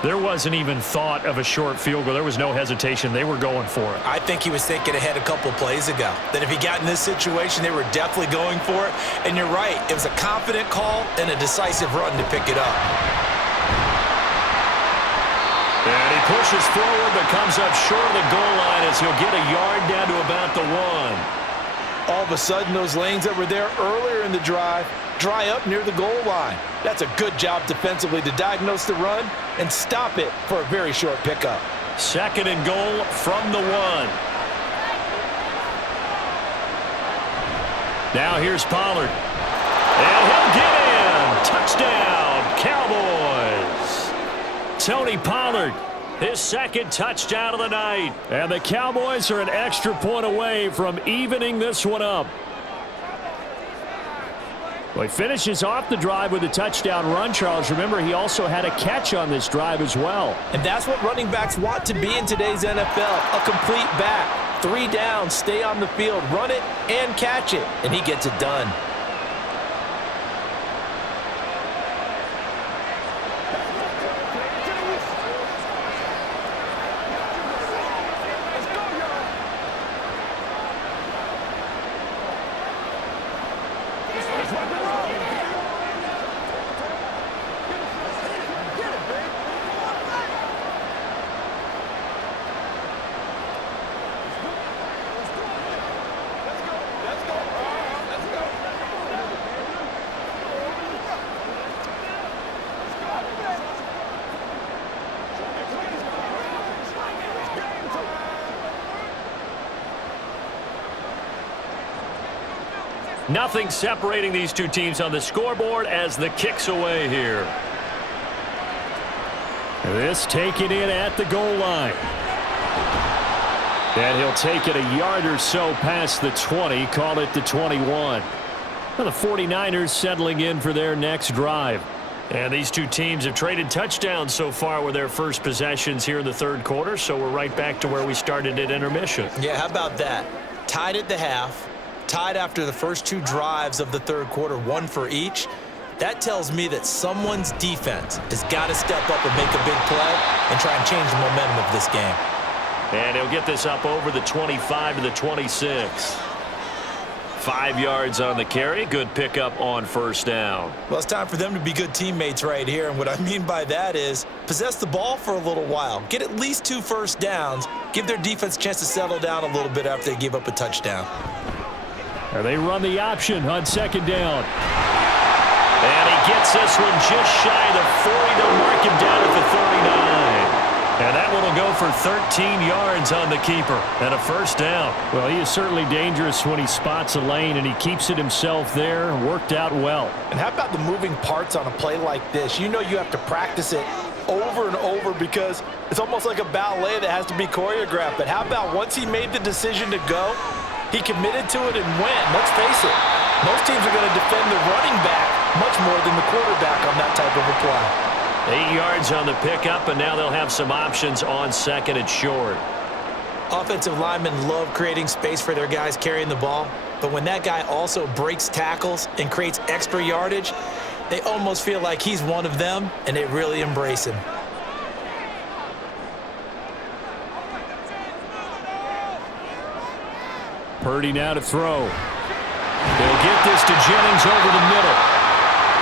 There wasn't even thought of a short field goal. There was no hesitation. They were going for it. I think he was thinking ahead a couple plays ago, that if he got in this situation, they were definitely going for it. And you're right, it was a confident call and a decisive run to pick it up. And he pushes forward but comes up short of the goal line as he'll get a yard down to about the 1. All of a sudden, those lanes that were there earlier in the drive dry up near the goal line. That's a good job defensively to diagnose the run and stop it for a very short pickup. 2nd and goal from the 1. Now here's Pollard. And he'll get in. Touchdown, Cowboys. Tony Pollard, his 2nd touchdown of the night. And the Cowboys are an extra point away from evening this one up. Well, he finishes off the drive with a touchdown run, Charles. Remember, he also had a catch on this drive as well. And that's what running backs want to be in today's NFL, a complete back. 3 downs, stay on the field, run it, and catch it, and he gets it done. Nothing separating these two teams on the scoreboard as the kick's away here. This taken in at the goal line. And he'll take it a yard or so past the 20, call it the 21. Well, the 49ers settling in for their next drive. And these two teams have traded touchdowns so far with their first possessions here in the third quarter, so we're right back to where we started at intermission. Yeah, how about that? Tied at the half, tied after the first two drives of the third quarter, one for each. That tells me that someone's defense has got to step up and make a big play and try and change the momentum of this game. And he'll get this up over the 25 to the 26. 5 yards on the carry. Good pickup on first down. Well, it's time for them to be good teammates right here. And what I mean by that is possess the ball for a little while. Get at least 2 first downs. Give their defense a chance to settle down a little bit after they give up a touchdown. And they run the option on second down. And he gets this one just shy of the 40. They'll mark him down at the 39. And that one will go for 13 yards on the keeper and a first down. Well, he is certainly dangerous when he spots a lane, and he keeps it himself there. Worked out well. And how about the moving parts on a play like this? You know you have to practice it over and over because it's almost like a ballet that has to be choreographed. But how about once he made the decision to go, he committed to it and went. Let's face it, most teams are going to defend the running back much more than the quarterback on that type of a play. 8 yards on the pickup, and now they'll have some options on second and short. Offensive linemen love creating space for their guys carrying the ball, but when that guy also breaks tackles and creates extra yardage, they almost feel like he's one of them, and they really embrace him. Purdy now to throw. They'll get this to Jennings over the middle.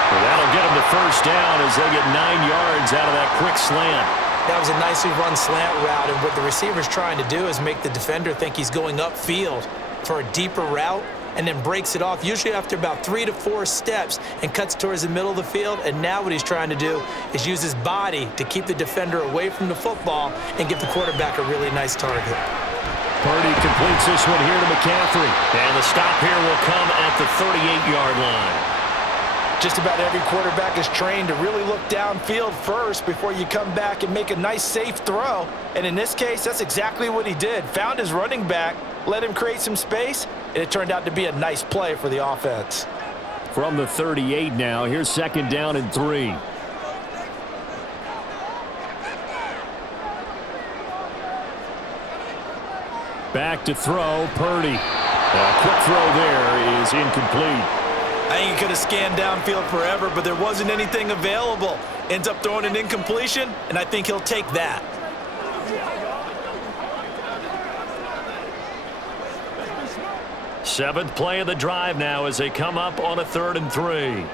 Well, that'll get him the first down as they get 9 yards out of that quick slant. That was a nicely run slant route, and what the receiver's trying to do is make the defender think he's going upfield for a deeper route and then breaks it off, usually after about 3 to 4 steps, and cuts towards the middle of the field. And now what he's trying to do is use his body to keep the defender away from the football and give the quarterback a really nice target. Purdy completes this one here to McCaffrey. And the stop here will come at the 38-yard line. Just about every quarterback is trained to really look downfield first before you come back and make a nice, safe throw. And in this case, that's exactly what he did. Found his running back, let him create some space, and it turned out to be a nice play for the offense. From the 38 now, here's second down and 3. Back to throw, Purdy. A quick throw there is incomplete. I think he could have scanned downfield forever, but there wasn't anything available. Ends up throwing an incompletion, and I think he'll take that. Seventh play of the drive now as they come up on a 3rd and 3.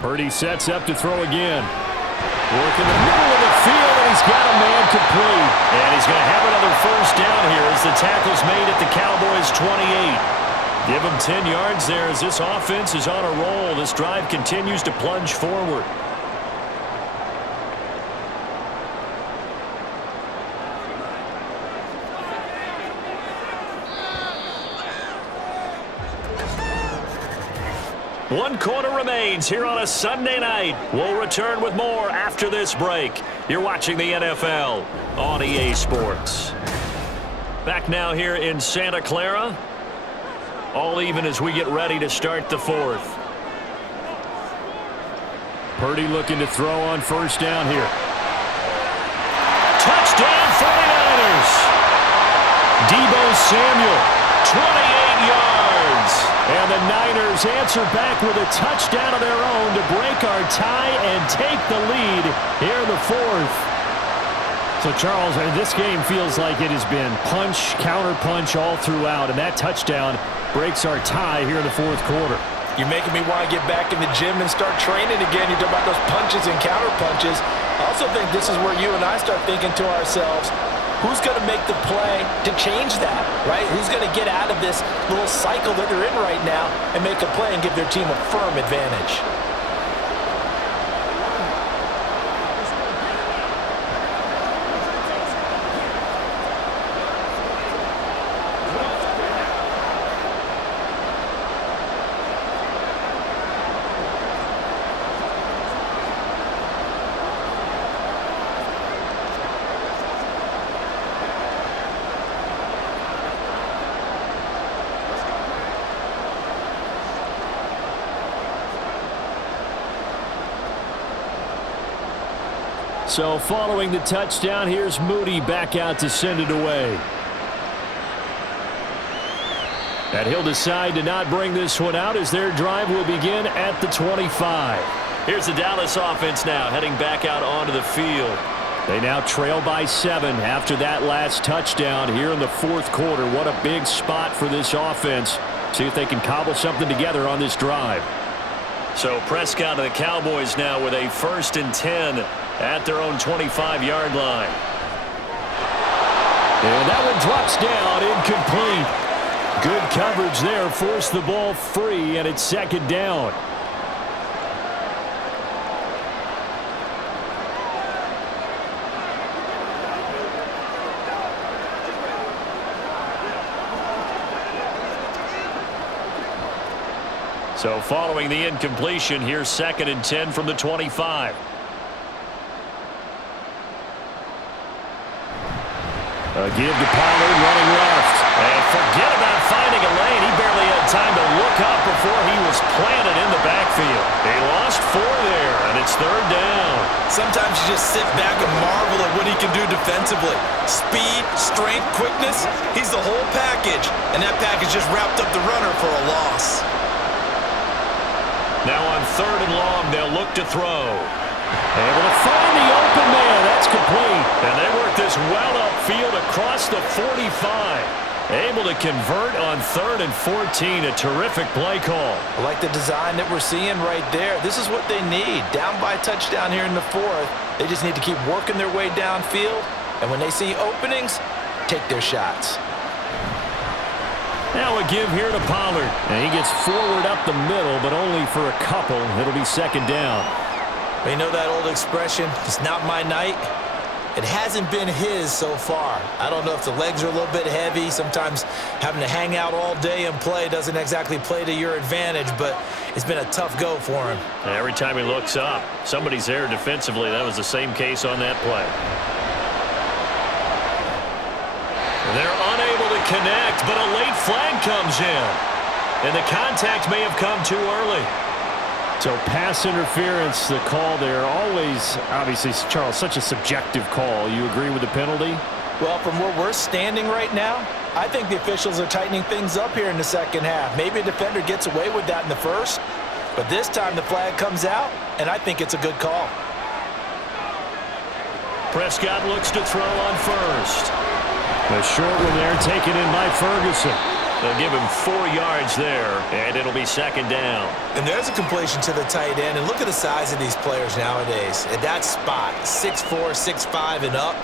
Purdy sets up to throw again. Work in the middle of the field, and he's got a man complete. And he's going to have another first down here as the tackle's made at the Cowboys' 28. Give him 10 yards there as this offense is on a roll. This drive continues to plunge forward. One quarter remains here on a Sunday night. We'll return with more after this break. You're watching the NFL on EA Sports. Back now here in Santa Clara. All even as we get ready to start the 4th. Purdy looking to throw on first down here. Touchdown 49ers. Deebo Samuel, 28 yards. And the Niners answer back with a touchdown of their own to break our tie and take the lead here in the 4th. So, Charles, this game feels like it has been punch, counter-punch all throughout, and that touchdown breaks our tie here in the 4th quarter. You're making me want to get back in the gym and start training again. You talk about those punches and counter-punches. I also think this is where you and I start thinking to ourselves, who's going to make the play to change that, right? Who's going to get out of this little cycle that they're in right now and make a play and give their team a firm advantage? So following the touchdown, here's Moody back out to send it away. And he'll decide to not bring this one out as their drive will begin at the 25. Here's the Dallas offense now heading back out onto the field. They now trail by 7 after that last touchdown here in the fourth quarter. What a big spot for this offense. See if they can cobble something together on this drive. So Prescott and the Cowboys now with a 1st and 10 at their own 25-yard line. And that one drops down, incomplete. Good coverage there, forced the ball free, and it's 2nd down. So following the incompletion, here's 2nd and 10 from the 25. A give to Pollard running left. And forget about finding a lane. He barely had time to look up before he was planted in the backfield. He lost 4 there, and it's 3rd down. Sometimes you just sit back and marvel at what he can do defensively. Speed, strength, quickness, he's the whole package. And that package just wrapped up the runner for a loss. Now on 3rd and long, they'll look to throw. Able to find the open man. That's complete. And they work this well upfield across the 45. Able to convert on 3rd and 14. A terrific play call. I like the design that we're seeing right there. This is what they need. Down by a touchdown here in the 4th. They just need to keep working their way downfield. And when they see openings, take their shots. Now a give here to Pollard. And he gets forward up the middle, but only for a couple. It'll be 2nd down. You know that old expression, it's not my night? It hasn't been his so far. I don't know if the legs are a little bit heavy. Sometimes having to hang out all day and play doesn't exactly play to your advantage, but it's been a tough go for him. And every time he looks up, somebody's there defensively. That was the same case on that play. They're unable to connect, but a late flag comes in. And the contact may have come too early. So pass interference, the call there. Always, obviously, Charles, such a subjective call. You agree with the penalty? Well, from where we're standing right now, I think the officials are tightening things up here in the 2nd half. Maybe a defender gets away with that in the 1st, but this time the flag comes out, and I think it's a good call. Prescott looks to throw on 1st. A short one there, taken in by Ferguson. They'll give him 4 yards there, and it'll be 2nd down. And there's a completion to the tight end. And look at the size of these players nowadays. At that spot, 6'4", 6'5", and up.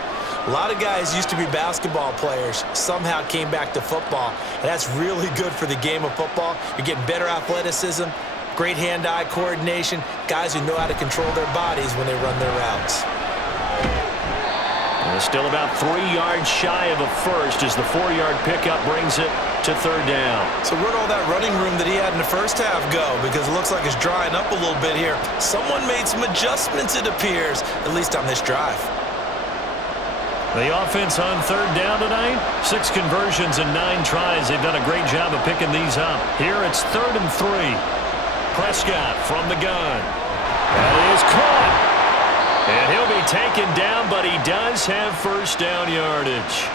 A lot of guys used to be basketball players, somehow came back to football. And that's really good for the game of football. You're getting better athleticism, great hand-eye coordination, guys who know how to control their bodies when they run their routes. And still about 3 yards shy of a first as the 4-yard pickup brings it to 3rd down. So where'd all that running room that he had in the 1st half go? Because it looks like it's drying up a little bit here. Someone made some adjustments, it appears, at least on this drive. The offense on 3rd down tonight, 6 conversions and 9 tries. They've done a great job of picking these up. Here it's 3rd and 3. Prescott from the gun. That is caught. And he'll be taken down, but he does have 1st down yardage.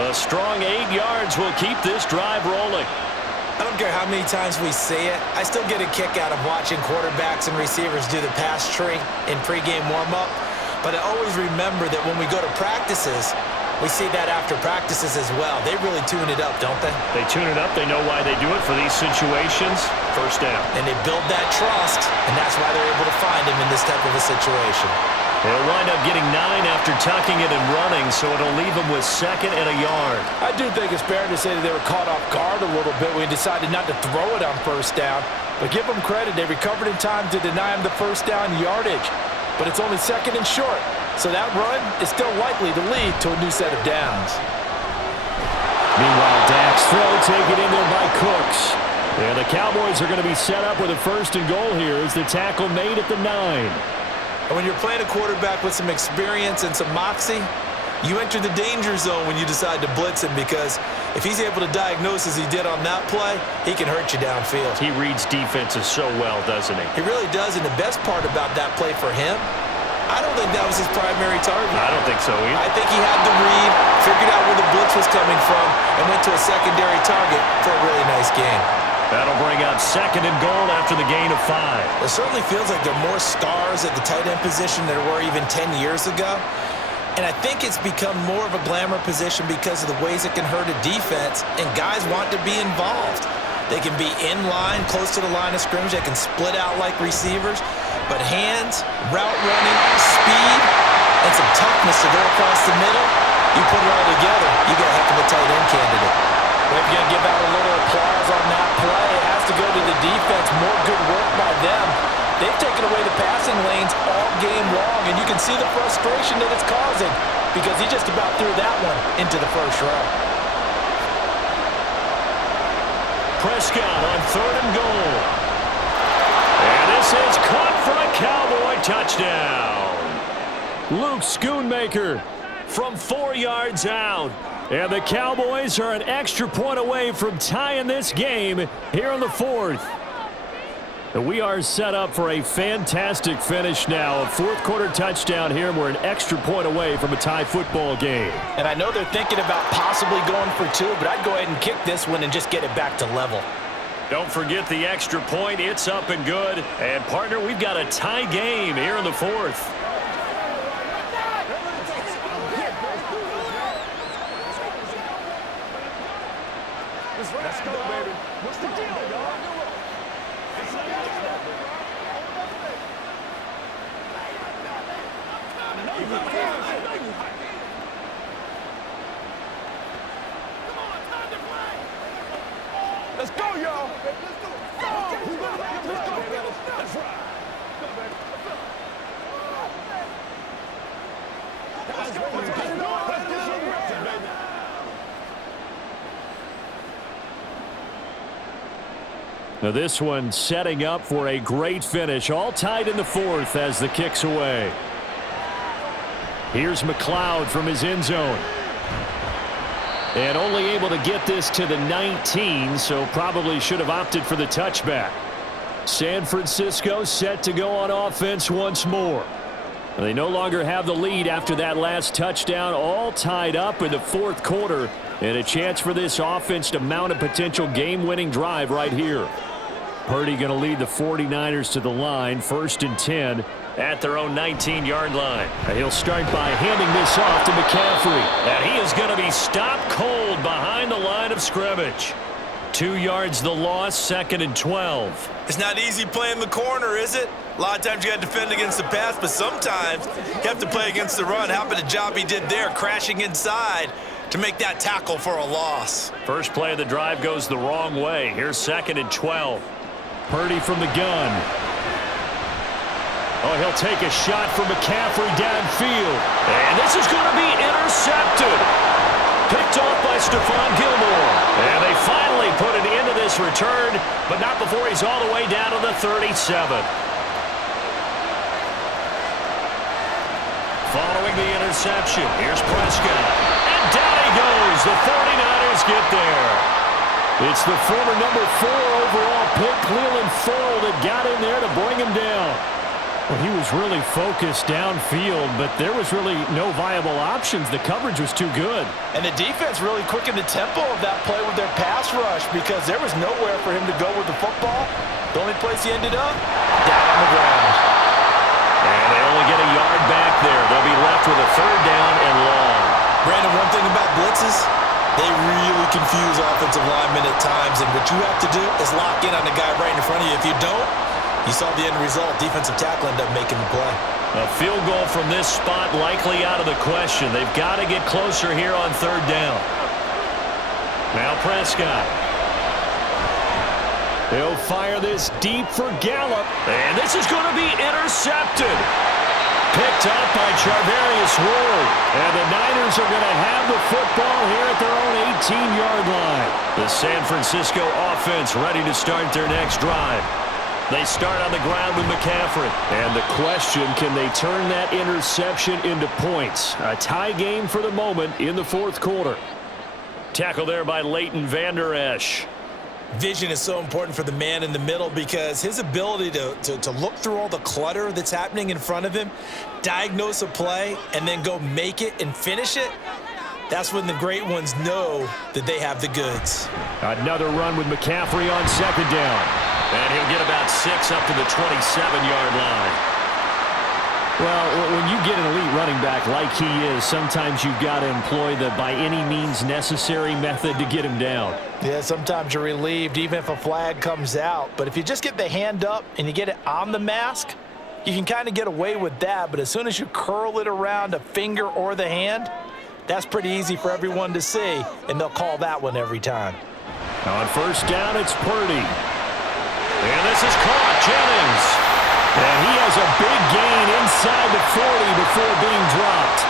A strong 8 yards will keep this drive rolling. I don't care how many times we say it. I still get a kick out of watching quarterbacks and receivers do the pass tree in pregame warm-up. But I always remember that when we go to practices, we see that after practices as well. They really tune it up, don't they? They tune it up. They know why they do it for these situations. 1st down. And they build that trust, and that's why they're able to find him in this type of a situation. They'll wind up getting 9 after tucking it and running, so it'll leave them with 2nd and a yard. I do think it's fair to say that they were caught off guard a little bit when we decided not to throw it on 1st down. But give them credit. They recovered in time to deny him the 1st down yardage. But it's only 2nd and short. So that run is still likely to lead to a new set of downs. Meanwhile, Dak's throw taken in there by Cooks. And the Cowboys are going to be set up with a 1st and goal here as the tackle made at the 9. And when you're playing a quarterback with some experience and some moxie, you enter the danger zone when you decide to blitz him, because if he's able to diagnose as he did on that play, he can hurt you downfield. He reads defenses so well, doesn't he? He really does, and the best part about that play for him, I don't think that was his primary target. I don't think so either. I think he had the read, figured out where the blitz was coming from, and went to a secondary target for a really nice gain. That'll bring up 2nd and goal after the gain of 5. It certainly feels like there are more stars at the tight end position than there were even 10 years ago. And I think it's become more of a glamour position because of the ways it can hurt a defense, and guys want to be involved. They can be in line, close to the line of scrimmage. They can split out like receivers. But hands, route running, speed, and some toughness to go across the middle, you put it all together, you got a heck of a tight end candidate. Well, if you're going to give out a little applause on that play, it has to go to the defense. More good work by them. They've taken away the passing lanes all game long, and you can see the frustration that it's causing because he just about threw that one into the first row. Prescott on 3rd and goal. And this is caught for a Cowboy touchdown. Luke Schoonmaker From 4 yards out. And the Cowboys are an extra point away from tying this game here in the 4th. We are set up for a fantastic finish now. A 4th quarter touchdown here, and we're an extra point away from a tie football game. And I know they're thinking about possibly going for 2, but I'd go ahead and kick this one and just get it back to level. Don't forget the extra point. It's up and good. And, partner, we've got a tie game here in the 4th. Let's go, baby. What's the deal, y'all? Let's go, y'all. Let's go. Let's go. That's right. Let's go. Now this one setting up for a great finish. All tied in the 4th as the kick's away. Here's McLeod from his end zone. And only able to get this to the 19, so probably should have opted for the touchback. San Francisco set to go on offense once more. They no longer have the lead after that last touchdown, all tied up in the 4th quarter, and a chance for this offense to mount a potential game-winning drive right here. Purdy going to lead the 49ers to the line, 1st and 10. At their own 19-yard line. He'll start by handing this off to McCaffrey. And he is going to be stopped cold behind the line of scrimmage. 2 yards the loss, 2nd and 12. It's not easy playing the corner, is it? A lot of times you got to defend against the pass, but sometimes you have to play against the run. How about the job he did there, crashing inside to make that tackle for a loss? First play of the drive goes the wrong way. Here's 2nd and 12. Purdy from the gun. Oh, he'll take a shot for McCaffrey downfield. And this is going to be intercepted. Picked off by Stephon Gilmore. And they finally put an end to this return, but not before he's all the way down to the 37. Following the interception, here's Prescott. And down he goes. The 49ers get there. It's the former number 4 overall pick, Cleveland Farrell, that got in there to bring him down. Well, he was really focused downfield, but there was really no viable options. The coverage was too good. And the defense really quickened the tempo of that play with their pass rush because there was nowhere for him to go with the football. The only place he ended up, down on the ground. And they only get a yard back there. They'll be left with a 3rd down and long. Brandon, one thing about blitzes, they really confuse offensive linemen at times, and what you have to do is lock in on the guy right in front of you. If you don't, you saw the end result. Defensive tackle ended up making the play. A field goal from this spot likely out of the question. They've got to get closer here on 3rd down. Now Prescott. He'll fire this deep for Gallup. And this is going to be intercepted. Picked up by Charvarius Ward. And the Niners are going to have the football here at their own 18-yard line. The San Francisco offense ready to start their next drive. They start on the ground with McCaffrey. And the question, can they turn that interception into points? A tie game for the moment in the 4th quarter. Tackle there by Leighton Vander Esch. Vision is so important for the man in the middle because his ability to look through all the clutter that's happening in front of him, diagnose a play, and then go make it and finish it, that's when the great ones know that they have the goods. Another run with McCaffrey on second down. And he'll get about 6 up to the 27-yard line. Well, when you get an elite running back like he is, sometimes you've got to employ the by any means necessary method to get him down. Yeah, sometimes you're relieved even if a flag comes out. But if you just get the hand up and you get it on the mask, you can kind of get away with that. But as soon as you curl it around a finger or the hand, that's pretty easy for everyone to see, and they'll call that one every time. On first down, it's Purdy. And this is caught. Jennings. And he has a big gain inside the 40 before being dropped.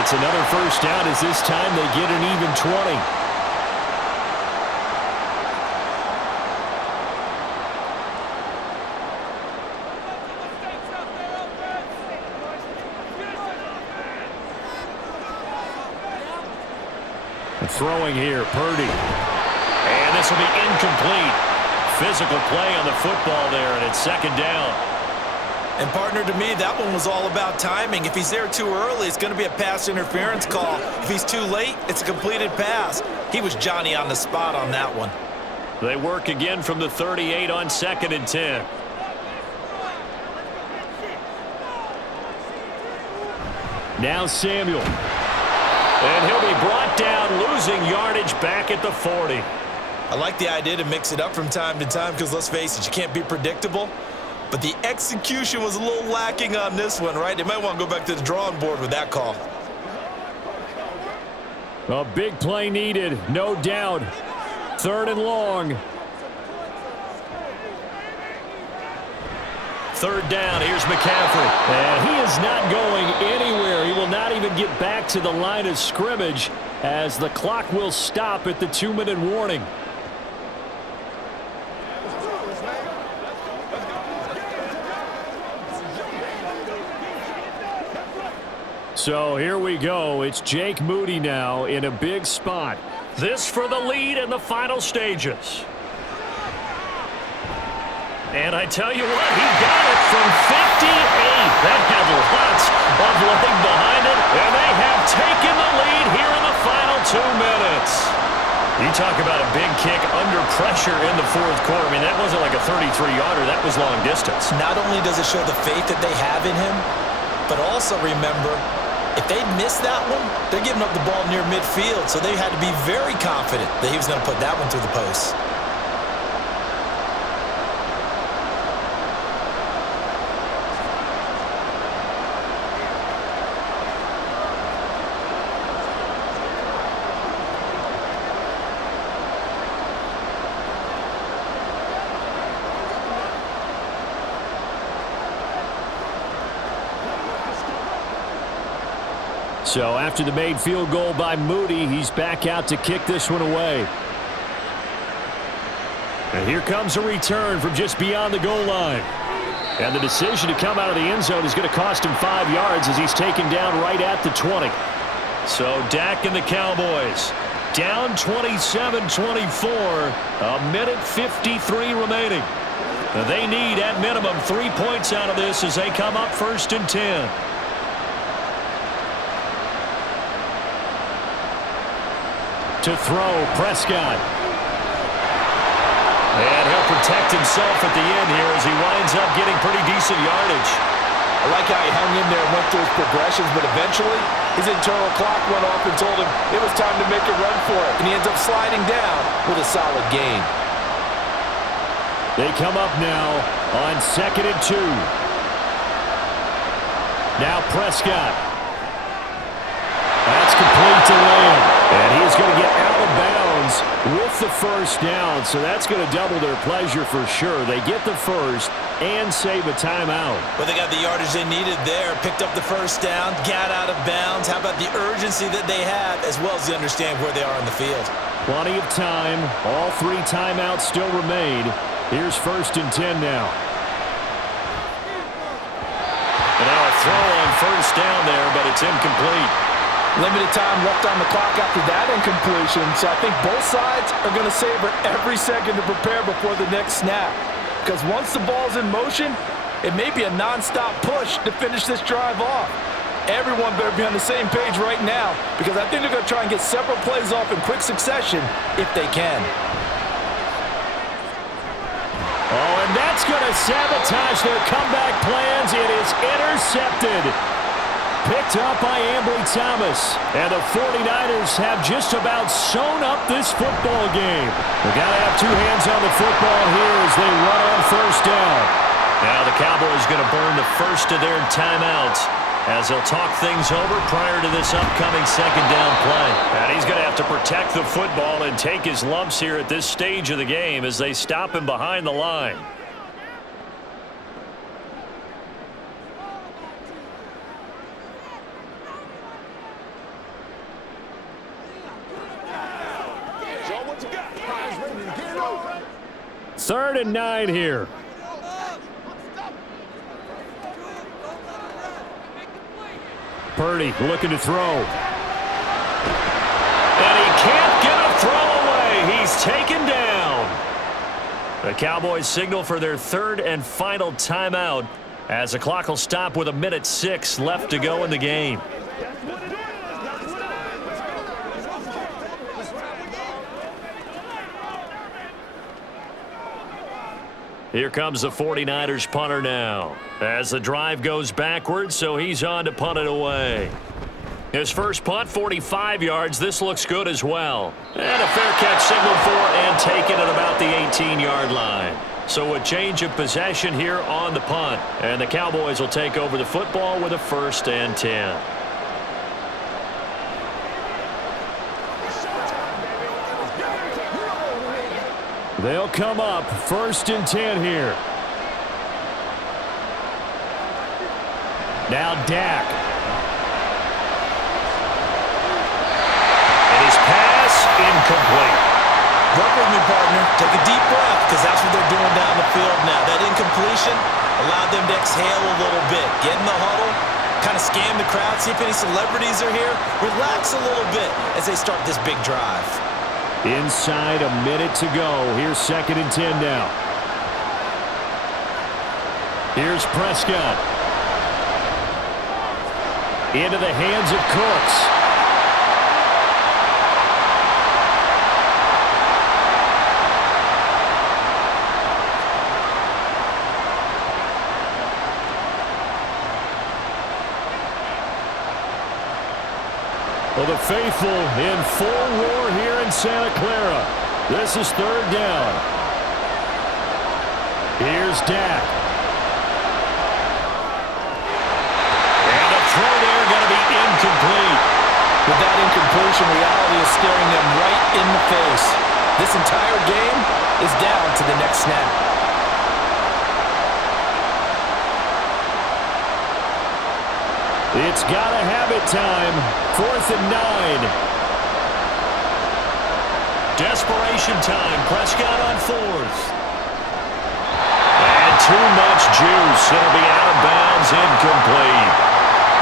It's another first down as this time they get an even 20. Throwing here, Purdy. And this will be incomplete. Physical play on the football there, and it's second down. And, partner, to me, that one was all about timing. If he's there too early, it's going to be a pass interference call. If he's too late, it's a completed pass. He was Johnny on the spot on that one. They work again from the 38 on 2nd and 10. Now Samuel. And he'll be brought down, losing yardage back at the 40. I like the idea to mix it up from time to time because, let's face it, you can't be predictable. But the execution was a little lacking on this one, right? They might want to go back to the drawing board with that call. A big play needed, no doubt. 3rd and long. 3rd down, here's McCaffrey. And he is not going anywhere. He will not even get back to the line of scrimmage as the clock will stop at the 2-minute warning. So here we go. It's Jake Moody now in a big spot. This for the lead in the final stages. And I tell you what, he got it from 58. That had lots of leg behind it, and they have taken the lead here in the final 2 minutes. You talk about a big kick under pressure in the 4th quarter. I mean, that wasn't like a 33-yarder. That was long distance. Not only does it show the faith that they have in him, but also remember, if they'd missed that one, they're giving up the ball near midfield, so they had to be very confident that he was going to put that one through the post. So after the made field goal by Moody, he's back out to kick this one away. And here comes a return from just beyond the goal line. And the decision to come out of the end zone is going to cost him 5 yards as he's taken down right at the 20. So Dak and the Cowboys down 27-24, a minute 53 remaining. They need at minimum 3 points out of this as they come up 1st and 10. To throw, Prescott. And he'll protect himself at the end here as he winds up getting pretty decent yardage. I like how he hung in there and went through his progressions, but eventually his internal clock went off and told him it was time to make a run for it, and he ends up sliding down with a solid gain. They come up now on 2nd and 2. Now Prescott. That's complete to Lamb. And he's going to get out of bounds with the first down. So that's going to double their pleasure for sure. They get the first and save a timeout. Well, they got the yardage they needed there. Picked up the first down, got out of bounds. How about the urgency that they have as well as they understand where they are on the field? Plenty of time. All 3 timeouts still remain. Here's 1st and 10 now. And now a throw on first down there, but it's incomplete. Limited time left on the clock after that incompletion, so I think both sides are going to savor every second to prepare before the next snap. Because once the ball's in motion, it may be a non-stop push to finish this drive off. Everyone better be on the same page right now, because I think they're going to try and get several plays off in quick succession if they can. Oh, and that's going to sabotage their comeback plans. It is intercepted. Picked up by Ambry Thomas. And the 49ers have just about sewn up this football game. We've got to have two hands on the football here as they run on first down. Now the Cowboys going to burn the first of their timeouts as they'll talk things over prior to this upcoming second down play. And he's going to have to protect the football and take his lumps here at this stage of the game as they stop him behind the line. Third and 9 here. Purdy looking to throw. And he can't get a throw away. He's taken down. The Cowboys signal for their third and final timeout as the clock will stop with 1:06 left to go in the game. Here comes the 49ers punter now as the drive goes backwards, so he's on to punt it away. His first punt, 45 yards. This looks good as well. And a fair catch signaled for and taken at about the 18-yard line. So a change of possession here on the punt. And the Cowboys will take over the football with a 1st and 10. They'll come up 1st and 10 here. Now Dak. And his pass incomplete. Work with me, partner. Take a deep breath, because that's what they're doing down the field now. That incompletion allowed them to exhale a little bit. Get in the huddle, kind of scan the crowd, see if any celebrities are here. Relax a little bit as they start this big drive. Inside a minute to go. Here's 2nd and 10 now. Here's Prescott. Into the hands of Cooks. Well, the faithful in full roar here in Santa Clara. This is 3rd down. Here's Dak. And a throw there going to be incomplete. With that incompletion, reality is staring them right in the face. This entire game is down to the next snap. It's got to have it time. 4th and 9. Desperation time. Prescott on 4th. And too much juice. It'll be out of bounds, incomplete.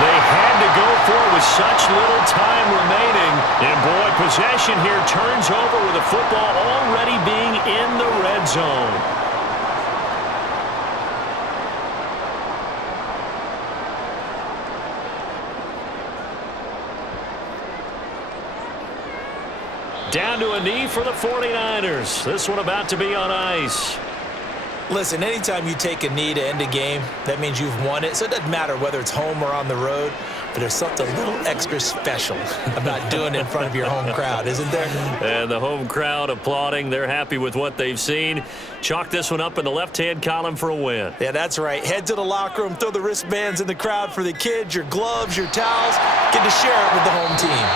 They had to go for it with such little time remaining. And boy, possession here turns over with the football already being in the red zone. Down to a knee for the 49ers. This one about to be on ice. Listen, anytime you take a knee to end a game, that means you've won it. So it doesn't matter whether it's home or on the road, but there's something a little extra special about doing it in front of your home crowd, isn't there? And the home crowd applauding. They're happy with what they've seen. Chalk this one up in the left-hand column for a win. Yeah, that's right. Head to the locker room, throw the wristbands in the crowd for the kids, your gloves, your towels. Get to share it with the home team.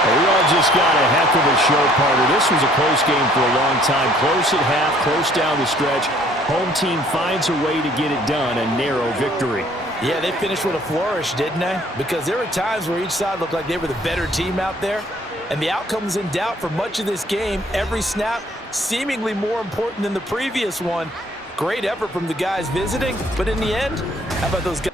Well, we all just got a heck of a show, partner. This was a close game for a long time. Close at half, close down the stretch. Home team finds a way to get it done, a narrow victory. Yeah, they finished with a flourish, didn't they? Because there were times where each side looked like they were the better team out there. And the outcome was in doubt for much of this game. Every snap seemingly more important than the previous one. Great effort from the guys visiting. But in the end, how about those guys?